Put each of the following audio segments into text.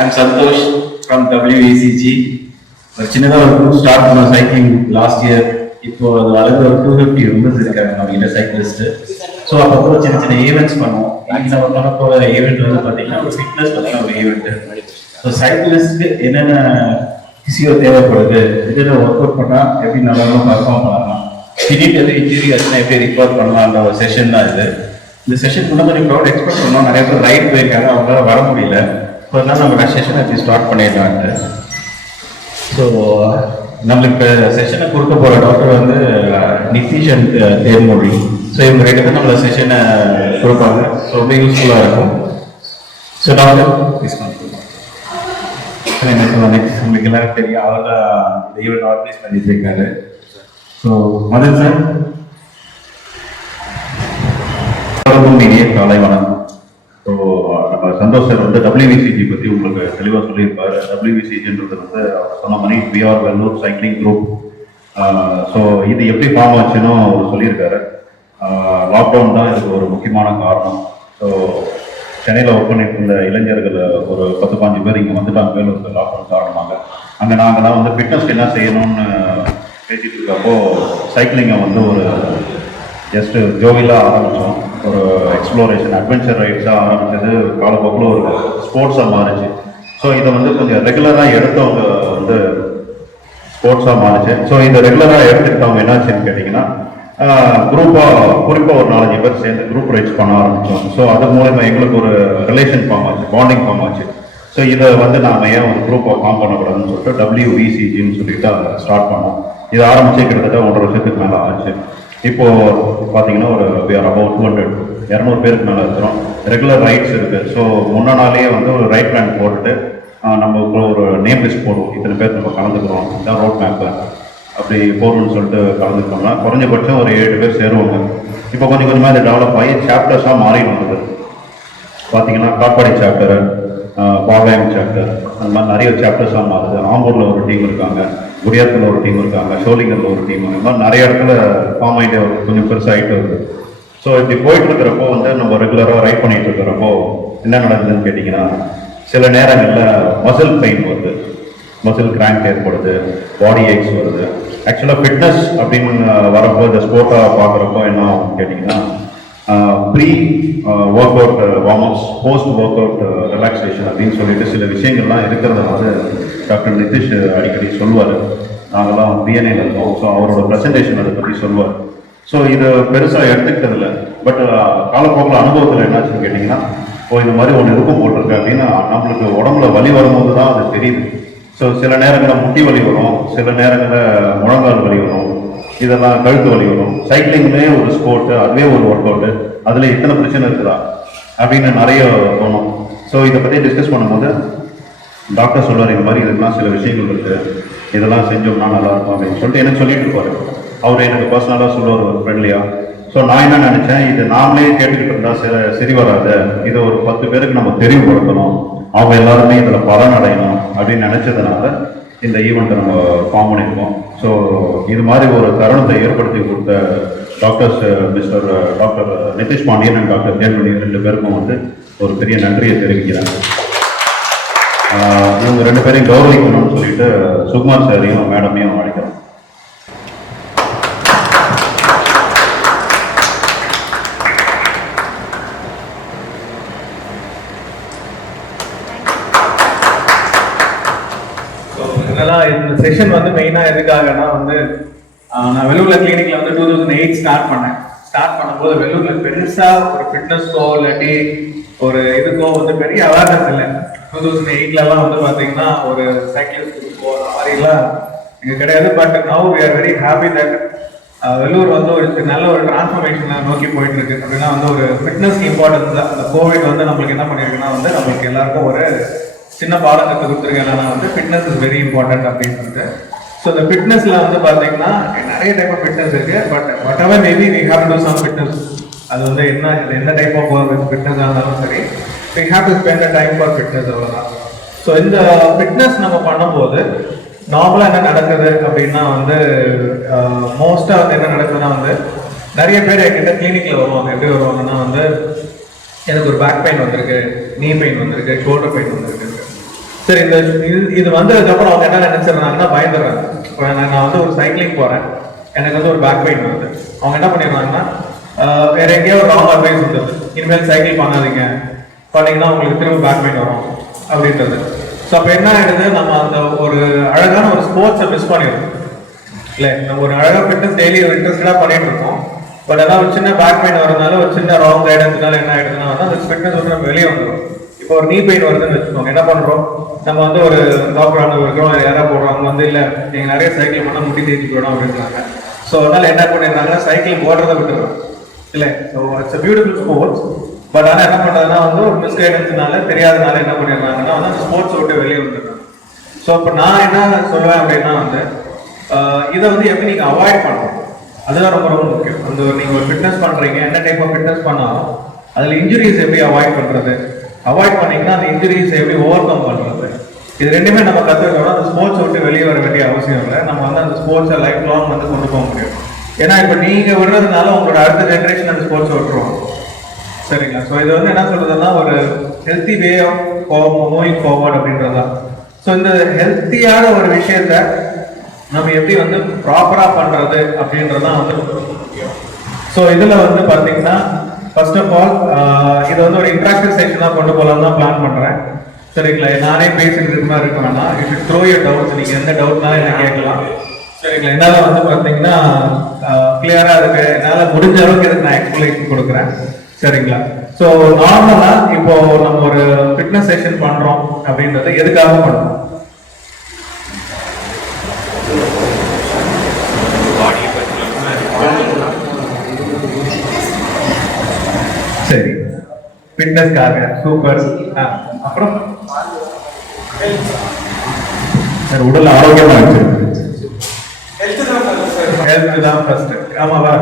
I'm Santosh from WECG. ஒரு சின்னதாக ஒரு குரூப் ஸ்டார்ட் பண்ண சைக்கிளிங் லாஸ்ட் இயர். இப்போ அது அளவு ஒரு 250 மெம்பர்ஸ் இருக்காங்க நம்ம கிட்ட சைக்கிளிஸ்ட். ஸோ அப்போ சின்ன சின்ன ஈவெண்ட்ஸ் பண்ணுவோம். இன்னைக்கு நம்ம பண்ண போகிற ஈவெண்ட் வந்து பார்த்தீங்கன்னா ஒரு ஃபிட்னஸ் பற்றின ஒரு ஈவெண்ட்டு. ஸோ சைக்கிளிஸ்ட்க்கு என்னென்ன பிசியோ தேவைப்படுது, இதில் ஒர்க் அவுட் பண்ணால் எப்படி நல்லா பர்ஃபார்ம் பண்ணலாம், திடீர்னு இன்ஜுரி ஆச்சுன்னா எப்படி ரிகவர் பண்ணலான்ற ஒரு செஷன் தான் இது. இந்த செஷன் முன்னாடி கொஞ்சம் க்ரௌட் எக்ஸ்பெக்ட் பண்ணோம். நிறைய பேர் ரைட் போயிருக்காங்க, அவங்களால வர முடியல. இப்போ அதனால நம்ம செஷனை எப்படி ஸ்டார்ட் பண்ணிடலான்ட்டு. ஸோ நம்மளுக்கு செஷனை கொடுக்க போகிற டாக்டர் வந்து நிதிஷ் அண்ட் தேன்மொழி. ஸோ இவங்க ரெண்டு பேரும் நம்மள செஷனை கொடுப்பாங்க. ஸோ ரொம்ப யூஸ்ஃபுல்லாக இருக்கும். ஸோ டாக்டர் ப்ளீஸ் நெக்ஸ்ட் உங்களுக்கு எல்லாரும் தெரியும், அவர் தான் இந்த ஈவெண்ட் ஆர்கனைஸ் பண்ணிட்டு இருக்காரு. ஸோ மதன் சார் இனிய காலை வணக்கம். ஸோ நம்ம சந்தோஷ் சார் வந்து WECG பற்றி உங்களுக்கு தெளிவாக சொல்லியிருப்பார். WECGன்றது வந்து அவர் சொன்ன மாதிரி PR Vellore cycling group. So இது எப்படி ஃபார்ம் ஆச்சுன்னு அவர் சொல்லியிருக்காரு. லாக்டவுன் தான் இதுக்கு ஒரு முக்கியமான காரணம். ஸோ சென்னையில் ஒர்க் பண்ணிட்டு இருந்த இளைஞர்கள் ஒரு 10-15 பேர் இங்கே வந்துட்டாங்க வேலூருக்கு லாக்டவுன் காரணமாக. அங்கே நாங்கள்லாம் வந்து ஃபிட்னஸ்க்கு என்ன செய்யணும்னு பேசிகிட்டு இருக்கப்போ சைக்கிளிங்கை வந்து ஒரு ஜஸ்ட் ஜோவிலாக ஆரம்பித்தோம். ஒரு எக்ஸ்ப்ளோரேஷன் அட்வென்ச்சர் ரைட்ஸாக ஆரம்பித்தது காலப்போக்கில் ஒரு ஸ்போர்ட்ஸாக மாறிச்சு. ஸோ இதை வந்து கொஞ்சம் ரெகுலராக எடுத்தவங்க வந்து ஸ்போர்ட்ஸாக மாறிச்சு. ஸோ இதை ரெகுலராக எடுத்துக்கிட்டவங்க என்னாச்சுன்னு கேட்டிங்கன்னா குரூப்பாக குறிப்பாக ஒரு 4-5 பேர் சேர்ந்து குரூப் ரைட்ஸ் பண்ண ஆரம்பித்தோம். ஸோ அது மூலமாக எங்களுக்கு ஒரு ரிலேஷன் ஃபார்ம் ஆச்சு, பாண்டிங் ஃபார்ம் ஆச்சு. ஸோ இதை வந்து நாம் ஏன் ஒரு குரூப்பாக ஃபார்ம் பண்ணக்கூடாதுன்னு சொல்லிட்டு WECGன்னு சொல்லிட்டு அதை ஸ்டார்ட் பண்ணோம். இது ஆரம்பிச்சு கிட்டத்தட்ட 1.5 வருஷத்துக்கு மேலே ஆச்சு. இப்போது பார்த்தீங்கன்னா ஒரு அபவுட் 200 பேருக்கு மேலே இருக்கிறோம். ரெகுலர் ரைட்ஸ் இருக்குது. ஸோ முன்ன நாளே வந்து ஒரு ரைட் பிளான் போட்டுட்டு நம்ம ஒரு நேம் லிஸ்ட் போடுவோம். இத்தனை பேர் நம்ம கலந்துக்கிறோம், இதுதான் ரோட் மேப்பு அப்படி போடணும்னு சொல்லிட்டு கலந்துக்கிட்டோம்னா குறைஞ்சபட்சம் ஒரு 7 பேர் சேருவாங்க. இப்போ கொஞ்சம் கொஞ்சமாக இது டெவலப் ஆகி சாப்டர்ஸாக மாறிட்டு வந்தது. பார்த்தீங்கன்னா காட்பாடி சாப்டர், பாளையம் சாப்டர், அந்த மாதிரி நிறைய சாப்டர்ஸாக மாறுது. ஆம்பூரில் ஒரு டீம் இருக்காங்க, குடியாத்தில் ஒரு டீம் இருக்காங்க, ஷோலிங்கரில் ஒரு டீம், இந்த மாதிரி நிறைய இடத்துல ஃபார்ம் ஆகிட்டே வருது, கொஞ்சம் பெருசாகிட்டு வருது. ஸோ இப்படி போயிட்டு இருக்கிறப்போ வந்து நம்ம ரெகுலராக ரைட் பண்ணிட்டு இருக்கிறப்போ என்ன நடக்குதுன்னு கேட்டிங்கன்னா சில நேரங்களில் மசில் பெயின் வருது, மசில் கிராங்க் ஏற்படுது, பாடி ஏக்ஸ் வருது. ஆக்சுவலாக ஃபிட்னஸ் அப்படின்னு வரப்போ இந்த ஸ்போர்ட்டாக பார்க்குறப்போ என்ன ஆகும்னு கேட்டிங்கன்னா pre work out warm ups, post work out relaxation அப்படின்னு சொல்லிட்டு சில விஷயங்கள்லாம் இருக்கிறத வந்து டாக்டர் நிதிஷ் அடிக்கடி சொல்லுவார். நாங்கள்லாம் பிஎன்ஏல இருக்கோம். ஸோ அவரோட ப்ரெசன்டேஷன் அதை பற்றி சொல்லுவார். ஸோ இது பெருசாக எடுத்துக்கிட்டதில்ல. பட் காலப்போக்கில் அனுபவத்தில் என்னாச்சுன்னு கேட்டிங்கன்னா இது மாதிரி ஒன்று இருக்கும் போட்டிருக்கு அப்படின்னு நம்மளுக்கு உடம்புல வலி வரும்போது தான் அது தெரியுது. ஸோ சில நேரங்களில் முட்டி வலி வரும், சில நேரங்களில் முழங்கால் வலி வரும், இதெல்லாம் கழுத்து வலி வரும். சைக்கிளிங்லேயே ஒரு ஸ்போர்ட்டு, அதுவே ஒரு ஒர்க் அவுட்டு, அதில் இத்தனை பிரச்சனை இருக்குதா அப்படின்னு நிறைய தோணும். ஸோ இதை பற்றி டிஸ்கஸ் பண்ணும்போது டாக்டர் சொல்லுவார், இந்த மாதிரி இதுக்கெல்லாம் சில விஷயங்கள் இருக்குது, இதெல்லாம் செஞ்சோம்னா நல்லாயிருக்கும் அப்படின்னு சொல்லிட்டு எனக்கு சொல்லிட்டு இருப்பார். அவர் எனக்கு பர்சனலாக சொல்லுவார் ஒரு ஃப்ரெண்ட்லியாக. ஸோ நான் என்ன நினச்சேன், இது நாமளே கேட்டுக்கிட்டு இருந்தால் சரி வராது, இதை ஒரு 10 பேருக்கு நம்ம தெளிவுபடுத்தணும், அவங்க எல்லாருமே இதில் பலன் அடையணும் அப்படின்னு நினச்சதுனால இந்த ஈவெண்ட்டை நம்ம ஃபார்ம் பண்ணியிருக்கோம். ஸோ இது மாதிரி ஒரு தருணத்தை ஏற்படுத்தி கொடுத்த doctors doctor Nitish Pandian and doctor Thenmani 2 பேருக்கும் வந்து ஒரு பெரிய நன்றியை தெரிவிக்கிறேன். இவங்க 2 பேரையும் கௌரவிக்கணும்னு சொல்லிட்டு சுகுமார் சாரையும் மேடமையும் அழைக்கிறேன். இந்த செஷன் வந்து மெயினாக எதுக்காகனா வந்து நான் வெள்ளூர்ல கிளினிக்ல வந்து 2008 ஸ்டார்ட் பண்ணும்போது வெள்ளூர்ல பெருசா ஒரு ஃபிட்னஸ்க்கோ இல்லாட்டி ஒரு இதுக்கோ வந்து பெரிய அவேர்னஸ் இல்லை. 2008லலாம் வந்து பார்த்தீங்கன்னா ஒரு சைக்கிளிஸ்டுக்கோ அந்த மாதிரிலாம் இங்கே கிடையாது. But now we are very happy that Vellore வந்து ஒரு நல்ல ஒரு டிரான்ஸ்ஃபர்மேஷனை நோக்கி போயிட்டு இருக்கு. அப்படின்னா வந்து ஒரு ஃபிட்னஸ் இம்பார்ட்டன்ஸ் தான். அந்த கோவிட் வந்து நம்மளுக்கு என்ன பண்ணியிருக்குன்னா வந்து நம்மளுக்கு எல்லாருக்கும் ஒரு சின்ன பாடம் கற்று கொடுத்துருக்கேன். என்னன்னா வந்து ஃபிட்னஸ் இஸ் வெரி இம்பார்ட்டன்ட் அப்படின்னு சொல்லிட்டு. ஸோ இந்த ஃபிட்னஸ்ல வந்து பார்த்தீங்கன்னா நிறைய டைப் ஆஃப் ஃபிட்னஸ் இருக்கு. But whatever maybe we have to do some fitness. அது வந்து என்ன டைப் ஆஃப் ஃபிட்னஸாக இருந்தாலும் சரி, we have to spend a time for fitness, அவ்வளோதான். ஸோ இந்த ஃபிட்னஸ் நம்ம பண்ணும்போது நார்மலாக என்ன நடக்குது அப்படின்னா வந்து மோஸ்ட்டாக வந்து என்ன நடக்குதுன்னா வந்து நிறைய பேர் என்கிட்ட கிளினிக்கில் வருவாங்க. எப்படி வருவாங்கன்னா வந்து எனக்கு ஒரு பேக் பெயின் வந்திருக்கு, நீ பெயின் வந்திருக்கு, ஷோல்டர் பெயின் வந்திருக்கு. சரி, இந்த இது வந்ததுக்கு அப்புறம் அவங்க என்ன நினைச்சிடறாங்கன்னா பயந்துடுறாங்க. இப்போ நான் வந்து ஒரு சைக்கிளிங் போறேன், எனக்கு வந்து ஒரு பேக் பெயின் வருது. அவங்க என்ன பண்ணிடுறாங்கன்னா வேற எங்கேயோ ஒரு ராங் அட்வைஸ் இருந்தது, இனிமேல் சைக்கிள் பண்ணாதீங்க, பண்ணீங்கன்னா உங்களுக்கு திரும்ப பேக் பெயின் வரும் அப்படின்றது. ஸோ அப்போ என்ன ஆயிடுது, நம்ம அந்த ஒரு அழகான ஒரு ஸ்போர்ட்ஸை மிஸ் பண்ணிடுறோம். இல்லை, நம்ம ஒரு அழகாக ஃபிட்னஸ் டெய்லி இன்ட்ரெஸ்டடாக பண்ணிட்டு இருக்கோம். பட் அதான் ஒரு சின்ன பேக் பெயின் வரதுனால, ஒரு சின்ன ராங் கைடன்ஸ்னால என்ன ஆயிடுதுன்னா வந்து அந்த ஃபிட்னஸ் வந்து நம்ம வெளியே வந்துடும். இப்போ ஒரு நீ பெயின் வருதுன்னு வச்சுக்கோங்க, என்ன பண்றோம், நம்ம வந்து ஒரு டாக்டர் ஆன இருக்கிறோம், யாராவது போடுறாங்க வந்து இல்லை நீங்க நிறைய சைக்கிள் பண்ணால் முட்டி தேய்ச்சி போயிடும் அப்படின்றாங்க. ஸோ அதனால என்ன பண்ணிடுறாங்கன்னா சைக்கிள் ஓடுறதை விட்டுருவோம். இல்லை, so it's beautiful sports. But ஆனால் என்ன பண்ணுறதுனா வந்து ஒரு மிஸ்கைடன்ஸ்னால தெரியாதனால என்ன பண்ணிடுறாங்கன்னா வந்து அந்த ஸ்போர்ட்ஸ் விட்டு வெளியே வந்துடுறாங்க. ஸோ இப்போ நான் என்ன சொல்லுவேன் அப்படின்னா வந்து இதை வந்து எப்படி நீங்கள் அவாய்ட் பண்ணணும், அதுதான் ரொம்ப ரொம்ப முக்கியம். அந்த நீங்கள் ஒரு ஃபிட்னஸ் பண்ணுறீங்க, என்ன டைப் ஆஃப் ஃபிட்னஸ் பண்ணாலும் அதில் இன்ஜுரிஸ் எப்படி அவாய்ட் பண்ணுறது, அவாய்ட் பண்ணிங்கன்னா அந்த இன்ஜுரிஸ் எப்படி ஓவர் கம் பண்ணுறது, இது ரெண்டுமே நம்ம கற்றுக்கிட்டோம்னா அந்த ஸ்போர்ட்ஸ் விட்டு வெளியே வர வேண்டிய அவசியம் இல்லை. நம்ம வந்து அந்த ஸ்போர்ட்ஸை லைஃப் லாங் வந்து கொண்டு போக முடியும். ஏன்னா இப்போ நீங்கள் விடுறதுனால உங்களோட அடுத்த ஜென்ரேஷன் அந்த ஸ்போர்ட்ஸை விட்டுருவாங்க. சரிங்களா? ஸோ இது வந்து என்ன சொல்றதுன்னா ஒரு healthy way of moving forward அப்படின்றதா. ஸோ இந்த ஹெல்த்தியான ஒரு விஷயத்த நம்ம எப்படி வந்து ப்ராப்பரா பண்றது அப்படின்றதான் வந்து முக்கியம். ஸோ இதுல வந்து பாத்தீங்கன்னா ஃபர்ஸ்ட் ஆஃப் ஆல் இதை வந்து ஒரு இன்ட்ராக்டிவ் செஷனாக கொண்டு போகலாம் தான் பிளான் பண்றேன். சரிங்களா? நானே பேசிட்டு இருக்க மாதிரி இருக்க வேணாம். You should throw your doubts. நீங்க எந்த டவுட்னாலும் என்ன கேட்கலாம். சரிங்களா? என்னால வந்து பாத்தீங்கன்னா கிளியரா இருக்கு, என்னால முடிஞ்ச அளவுக்கு இதுக்கு நான் எக்ஸ்பிளேஷன் கொடுக்குறேன். சரிங்களா? ஸோ நார்மலா இப்போ நம்ம ஒரு ஃபிட்னஸ் செஷன் பண்றோம் அப்படின்றது எதுக்காக பண்றோம்? சரி, ஃபிட்னஸ்க்காக. சூப்பர். அப்புறம் சார் உடல் ஆரோக்கியமா இருக்கு, ஹெல்த் தான் ஃபர்ஸ்ட். ஆமாவா?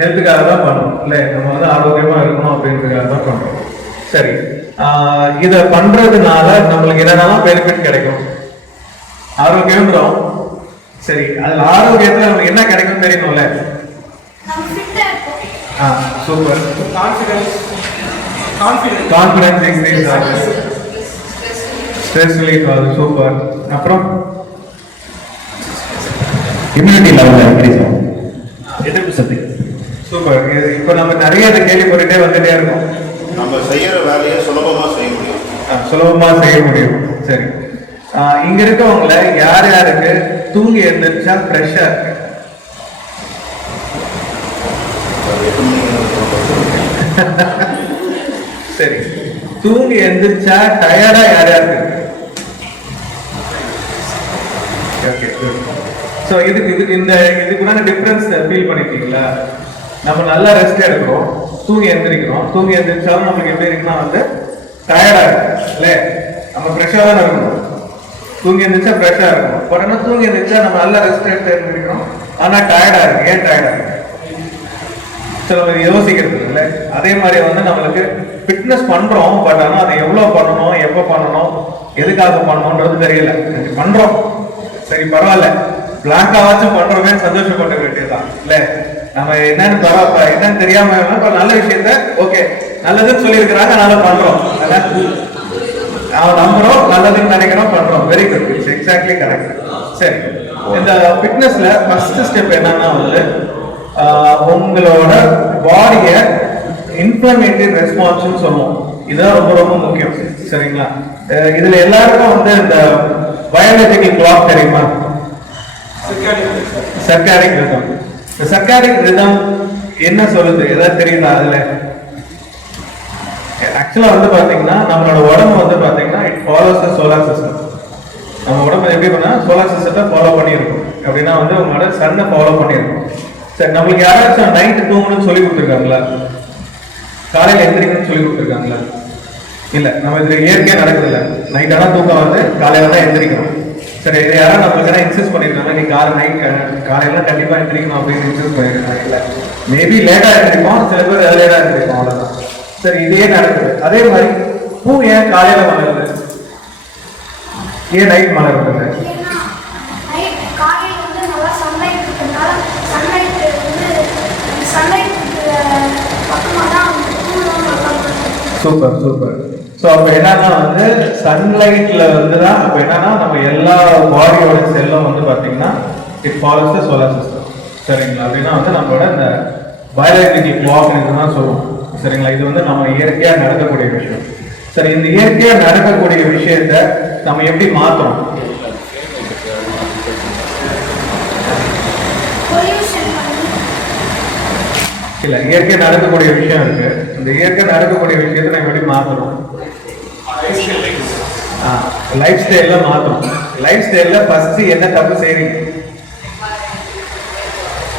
ஹெல்த்துக்காக தான் பண்ணுவோம். இல்லை, நம்ம வந்து ஆரோக்கியமா இருக்கணும் அப்படின்றதுக்காக தான் பண்றோம். சரி, இதை பண்றதுனால நம்மளுக்கு என்னென்னலாம் பெனிஃபிட் கிடைக்கும்? ஆரோக்கியம்ன்றோம். சரி, அதுல ஆரோக்கியத்துல நமக்கு என்ன கிடைக்கும் தெரியணும்ல? சூப்பர். கான்ஃபிடன்ஸ் இன்க்ரீஸ் ஆகும், ஸ்ட்ரெஸ் ரிலீஃப் ஆகுது. சூப்பர். அப்புறம் இம்யூனிட்டி லெவல் இன்க்ரீஸ் ஆகும், எதிர்ப்பு சக்தி. சூப்பர். இப்போ நம்ம நிறைய இதை கேள்விப்பட்டுட்டே வந்துட்டே இருக்கோம். நம்ம செய்யற வேலையை சுலபமா செய்ய முடியும், சுலபமா செய்ய முடியும். சரி, இங்க இருக்கவங்கள யார் யாருக்கு தூங்கி எழுந்திரிச்சா ஃப்ரெஷ்ஷா இருக்கு? சரி, தூங்கி எழுந்திரிச்சா டயர்டா யார் யாருக்கு இருக்கு? ஓகே, ஸோ இதுக்குண்டான டிஃபரன்ஸ் ஃபீல் பண்ணிருக்கீங்களா? நம்ம நல்லா ரெஸ்ட் எடுக்கிறோம், தூங்கி எழுந்திரிக்கிறோம். தூங்கி எழுந்திரிச்சாலும் நமக்கு எப்படி இருக்குன்னா வந்து டயர்டா இருக்கு. இல்லை, நம்ம ஃப்ரெஷ்ஷாக தான் இருக்கணும். தூங்கி எழுந்திரிச்சா ஃப்ரெஷ்ஷாக இருக்கும். பட் ஆனால் தூங்கி எழுந்திரிச்சா நம்ம நல்லா ரெஸ்ட் எடுத்து எழுந்திரிக்கிறோம், ஆனால் டயர்டா இருக்கு. ஏன் டயர்டா இருக்கு? சில பேர் யோசிக்கிறது இல்லை. அதே மாதிரி வந்து நம்மளுக்கு ஃபிட்னஸ் பண்றோம், பட் ஆனால் அதை எவ்வளோ பண்ணணும், எப்போ பண்ணணும், எதுக்காக பண்ணணுன்றது தெரியல. பண்றோம், சரி பரவாயில்ல, பிளாங்காவாச்சும் பண்றோமே சந்தோஷப்பட வேண்டியதுதான். இல்ல, நம்ம என்னன்னு தெரியாம நல்ல விஷயத்த ஓகே நல்லதுன்னு சொல்லியிருக்கிறாங்க, அதனால பண்றோம், நம்புறோம், நல்லதுன்னு நினைக்கிறோம், பண்றோம். Very good, it's exactly correct. சரி, இந்த ஃபிட்னஸ்ல ஃபர்ஸ்ட் ஸ்டெப் என்னன்னா வந்து உங்களோட பாடிய இன்ஃப்ளமேட்டரி ரெஸ்பான்ஸ் சொல்லுவோம். இதுதான் ரொம்ப ரொம்ப முக்கியம். சரிங்களா? இதுல எல்லாருக்கும் வந்து இந்த பயாலஜிக்கல் கிளாக் தெரியுமா? சர்க்காரிக் ரிதம். இந்த சர்க்காரிக் ரிதம் என்ன சொல்லுது, ஏதாவது தெரியுதா? அதுல ஆக்சுவலா வந்து பாத்தீங்கன்னா நம்மளோட உடம்பு வந்து பாத்தீங்கன்னா it follows the solar system. நம்ம உடம்பு எப்படி பண்ணா சோலார் சிஸ்டத்தை ஃபாலோ பண்ணியிருக்கும். அப்படின்னா வந்து உங்களோட சன்னை ஃபாலோ பண்ணியிருக்கும். சரி, நம்மளுக்கு யாராச்சும் நைட்டு தூங்கணும்னு சொல்லி கொடுத்துருக்காங்களா? காலையில எந்திரிக்கணும்னு சொல்லி கொடுத்துருக்காங்களா? இல்ல, நம்ம இதுல இயற்கையா நடக்குது இல்ல. நைட் ஆனா தூக்கம் வந்து காலையில தான் எந்திரிக்கணும். சரி, இது யாரும் நம்மளுக்கு இன்சிஸ்ட் பண்ணிருக்காங்க நீ காலையில கண்டிப்பா எந்திரிக்கணும் அப்படின்னு இன்சிஸ்ட் பண்ணிருக்காங்க. இல்ல, மேபி லேட்டா எந்திரிப்போம், சில பேர் ஏர்லியரா எந்திரிப்போம், அவ்வளவுதான். சரி, இதே நடக்குது. அதே மாதிரி பூ ஏன் காலையில மலருது, ஏன் நைட் மலருது? Super super. ஸோ அப்போ என்னன்னா வந்து சன்லைட்ல வந்து தான் அப்போ என்னன்னா நம்ம எல்லா பாடியோட செல்லும் வந்து பார்த்தீங்கன்னா it follows the solar system. சரிங்களா? அப்படின்னா வந்து நம்மளோட இந்த பயாலஜிக்கல் கிளாக் தான் சொல்லுவோம். சரிங்களா? இது வந்து நம்ம இயற்கையாக நடக்கக்கூடிய விஷயம். சரி, இந்த இயற்கையாக நடக்கக்கூடிய விஷயத்த நம்ம எப்படி மாற்றணும்? இல்ல, இயற்கை நடக்கக்கூடிய விஷயம் இருக்கு. இந்த இயற்கை நடக்கக்கூடிய விஷயத்தை நம்ம எப்படி மாற்றணும்? லைஃப் ஸ்டைல்ல மாற்றணும். லைஃப் ஸ்டைல்ல ஃபர்ஸ்ட் என்ன தப்பு செய்றீங்க?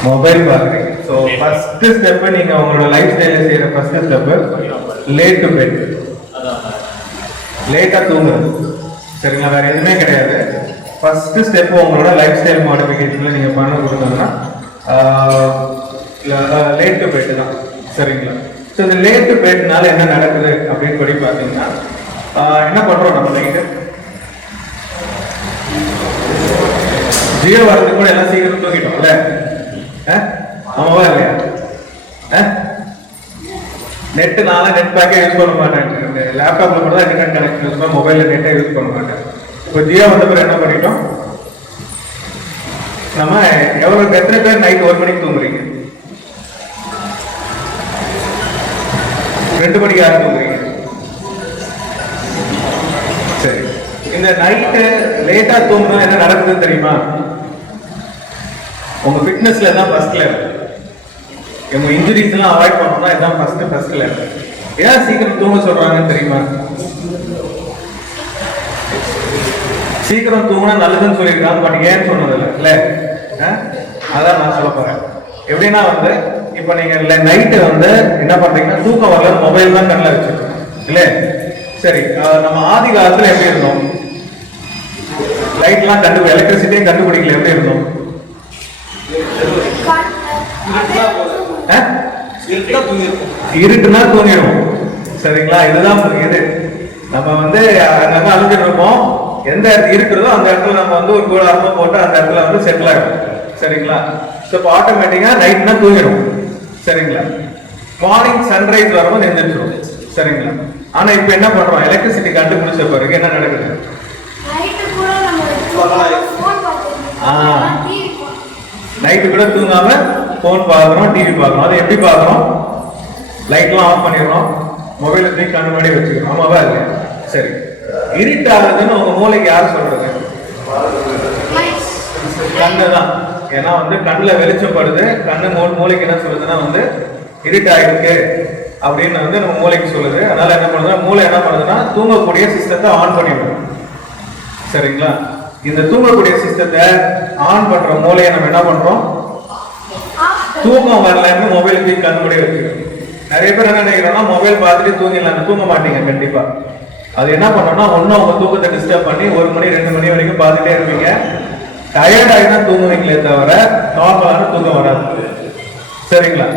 மொபைல் பாக்குறீங்க. ஸோ ஃபர்ஸ்ட் ஸ்டெப் நீங்க உங்களோட லைஃப் ஸ்டைல்ல செய்யற first step late to bed, லேட்டா தூங்குறது. சரிங்களா? வேற எதுவுமே கிடையாது. ஃபர்ஸ்ட் ஸ்டெப் உங்களோட லைஃப் ஸ்டைல் மாடிஃபிகேஷன்ல நீங்க பண்ண கொடுத்தோம்னா லேட் டு பெட் தான். சரிங்களா? ஸோ இந்த லேட் டு பெட்னால என்ன நடக்குது அப்படின்னு சொல்லி பார்த்தீங்கன்னா என்ன பண்றோம் நம்ம நைட்டு 0 வரதுக்கு கூட எல்லாம் சீக்கிரம் தூங்கிட்டோம்ல. ஆமாவா இல்லையா? நெட்னால நெட் பேக்கே யூஸ் பண்ண மாட்டாங்க. லேப்டாப்ல கூட தான் இன்டர்நெட் கனெக்ஷன் யூஸ் பண்ண, மொபைல்ல நெட்டே யூஸ் பண்ண மாட்டாங்க. இப்போ ஜியோ வந்த பிறகு என்ன பண்ணிட்டோம்? நம்ம எத்தனை பேர் நைட் 1 மணிக்கு தூங்குறீங்க? 2 மணிக்கு யாரும் தூங்குறீங்க? சரி, இந்த நைட்டு லேட்டா தூங்குனா என்ன நடக்குதுன்னு தெரியுமா? உங்க ஃபிட்னஸ்ல தான் ஃபர்ஸ்ட் லெவல். உங்க இன்ஜுரிஸ் எல்லாம் அவாய்ட் பண்ணணும்னா இதான் ஃபர்ஸ்ட் லெவல். ஏன் சீக்கிரம் தூங்க சொல்றாங்கன்னு தெரியுமா? சீக்கிரம் தூங்கினா நல்லதுன்னு சொல்லியிருக்காங்க. பட் ஏன்னு சொன்னதில்லை இல்ல. அதான் நான் சொல்ல போறேன். எப்படின்னா வந்து இப்ப நீங்க நைட்டு வந்து என்ன பண்றீங்கன்னா தூக்கம் வரல, மொபைல் தான் கண்ணில் வச்சிருக்கோம் இல்ல. சரி, நம்ம ஆதி காலத்துல எப்படி இருந்தோம்? லைட்லாம் எலக்ட்ரிசிட்டியும் கண்டுபிடிக்கல. எப்படி இருந்தோம்? இருட்டுனா தூங்கிடுவோம். சரிங்களா? இதுதான் இது. நம்ம வந்து அங்க அழிஞ்சிட்டு இருப்போம். எந்த இடத்துல இருக்கிறதோ அந்த இடத்துல நம்ம வந்து ஒரு கூடாரமா போட்டு அந்த இடத்துல வந்து செட்டில் ஆகிடும். சரிங்களா? ஸோ இப்போ ஆட்டோமேட்டிக்கா நைட்னா தூங்கிடும். சரிங்களா? மார்னிங் சன்ரைஸ் வரும்போது எழுந்திரிச்சிடும். சரிங்களா? ஆனா இப்ப என்ன பண்றோம்? எலக்ட்ரிசிட்டி கண்டுபிடிச்ச பிறகு என்ன நடக்குது? நைட்டு கூட தூங்காம போன் பாக்குறோம், டிவி பாக்குறோம். அதை எப்படி பாக்குறோம்? லைட்லாம் ஆஃப் பண்ணிடுறோம், மொபைல தூக்கி கண்ணு முன்னாடி வச்சுக்கிறோம். ஆமாவா இல்லையா? சரி, இருட்டாகுதுன்னு உங்க மூளைக்கு யார் சொல்றது? கண்ணு தான். ஏன்னா வந்து கண்ணுல வெளிச்சப்படுது. கண்ணு மூளைக்கு என்ன சொல்லுதுன்னா வந்து இருட்டாயிருக்கு அப்படின்னு வந்து நம்ம மூளைக்கு சொல்லுது. அதனால என்ன பண்ணுது? மூளை என்ன பண்ணுதுன்னா தூங்கக்கூடிய சிஸ்டத்தை ஆன் பண்ணிவிடும். சரிங்களா? இந்த தூங்கக்கூடிய சிஸ்டத்தை ஆன் பண்ற மூளையை நம்ம என்ன பண்றோம்? தூக்கம் வரலன்னு மொபைலுக்கு கண்ணு முன்னாடி வச்சுக்கிறோம். நிறைய பேர் என்ன நினைக்கிறோம்னா மொபைல் பார்த்துட்டு தூங்கிடலாம். தூங்க மாட்டீங்க கண்டிப்பா. அது என்ன பண்ணோம்னா ஒன்னும் உங்க தூக்கத்தை டிஸ்டர்ப் பண்ணி 1 மணி 2 மணி வரைக்கும் பார்த்துட்டே இருப்பீங்க. டயர்ட் ஆகினா தூங்குவீங்களே தவிர நார்மலான தூக்கம் வராது. சரிங்களா?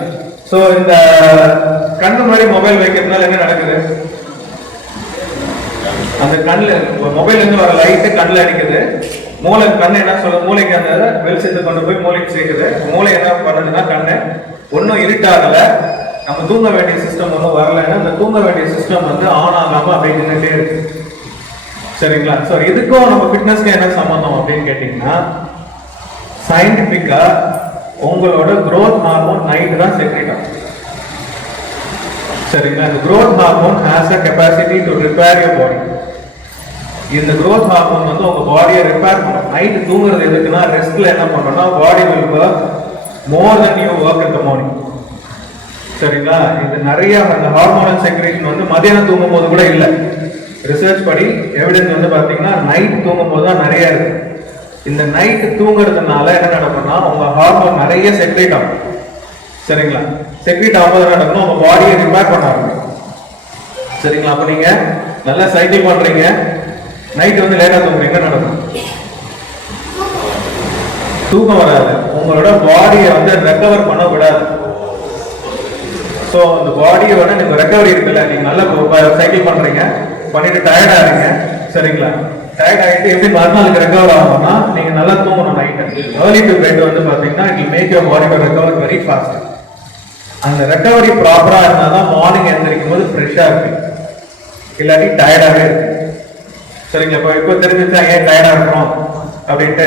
சோ இந்த கண்ணு முன்னாடி மொபைல் வைக்கிறதுனால என்ன நடக்குது? அந்த கண்ணுல மொபைல் இருந்து வர லைட்டு கண்ணுல அடிக்குது. மூளை கண்ணு என்ன சொல்லுது? மூளைக்கு அந்த வெளிச்சத்தை கொண்டு போய் மூளைக்கு சேர்க்குது. மூளை என்ன பண்ணுதுன்னா கண்ணு ஒன்னும் இருட்டாகல, நம்ம தூங்க வேண்டிய சிஸ்டம் ஒன்றும் வரலைன்னா அந்த தூங்க வேண்டிய சிஸ்டம் வந்து ஆன் ஆகாம அப்படியே நின்றுட்டே இருக்கு. சரிங்களா? ஸோ இதுக்கும் நம்ம ஃபிட்னஸ்க்கு என்ன சம்பந்தம் அப்படின்னு கேட்டீங்கன்னா சயின்டிபிக்கா உங்களோட growth ஹார்மோன் நைட் தான் செக்ரேட் ஆகும். சரிங்களா? இந்த growth hormone has a capacity to repair your body. இந்த growth ஹார்மோன் வந்து உங்க பாடியை ரிப்பேர் பண்ணும். நைட் தூங்குறது எதுக்குன்னா ரெஸ்ட்ல என்ன பண்ணணும்னா பாடி will work more than you work in the morning. சரிங்களா? இது நிறைய அந்த ஹார்மோனல் செக்ரேஷன் வந்து மதியானம் தூங்கும் போது கூட இல்லை. ரிசர்ச் படி எவிடன்ஸ் வந்து பாத்தீங்கன்னா நைட் தூங்கும் போது தான் நிறைய இருக்கு. இந்த நைட் தூங்குறதுனால என்ன நடக்கும்னா உங்க ஹார்மோன் நிறைய செக்ரேட் ஆகும். சரிங்களா? செக்ரேட் ஆகும்போது என்ன நடக்கும்? உங்க பாடியை ரிப்பேர் பண்ண ஆரம்பிக்கும். சரிங்களா? அப்ப நீங்க நல்லா சைக்கிள் பண்றீங்க, நைட் வந்து லேட்டா தூங்குறீங்க, என்ன நடக்கும்? தூக்கம் வராது. உங்களோட பாடியை வந்து ரெக்கவர் பண்ண விடாது. ஸோ அந்த பாடியோட நீங்க ரெக்கவரி இருக்குல்ல, நீங்க நல்லா சைக்கிள் பண்றீங்க, பண்ணிட்டு டயர்ட் ஆகிறீங்க. சரிங்களா? டயர்ட் ஆகிட்டு எப்படி மறுநாளுக்கு ரெக்கவர் ஆகணும்னா நீங்க நல்லா தூங்கணும். நைட்டு ஏர்லி டு பெட் வந்து பாத்தீங்கன்னா it make your body to recover very fast. அந்த ரெக்கவரி ப்ராப்பரா இருந்தால் தான் மார்னிங் எழுந்திரிக்கும் போது ஃப்ரெஷ்ஷா இருக்கு. இல்லாட்டி டயர்டாகவே இருக்கு. சரிங்களா? இப்போ தெரிஞ்சுச்சா ஏன் டயர்டா இருக்கணும் அப்படின்ட்டு.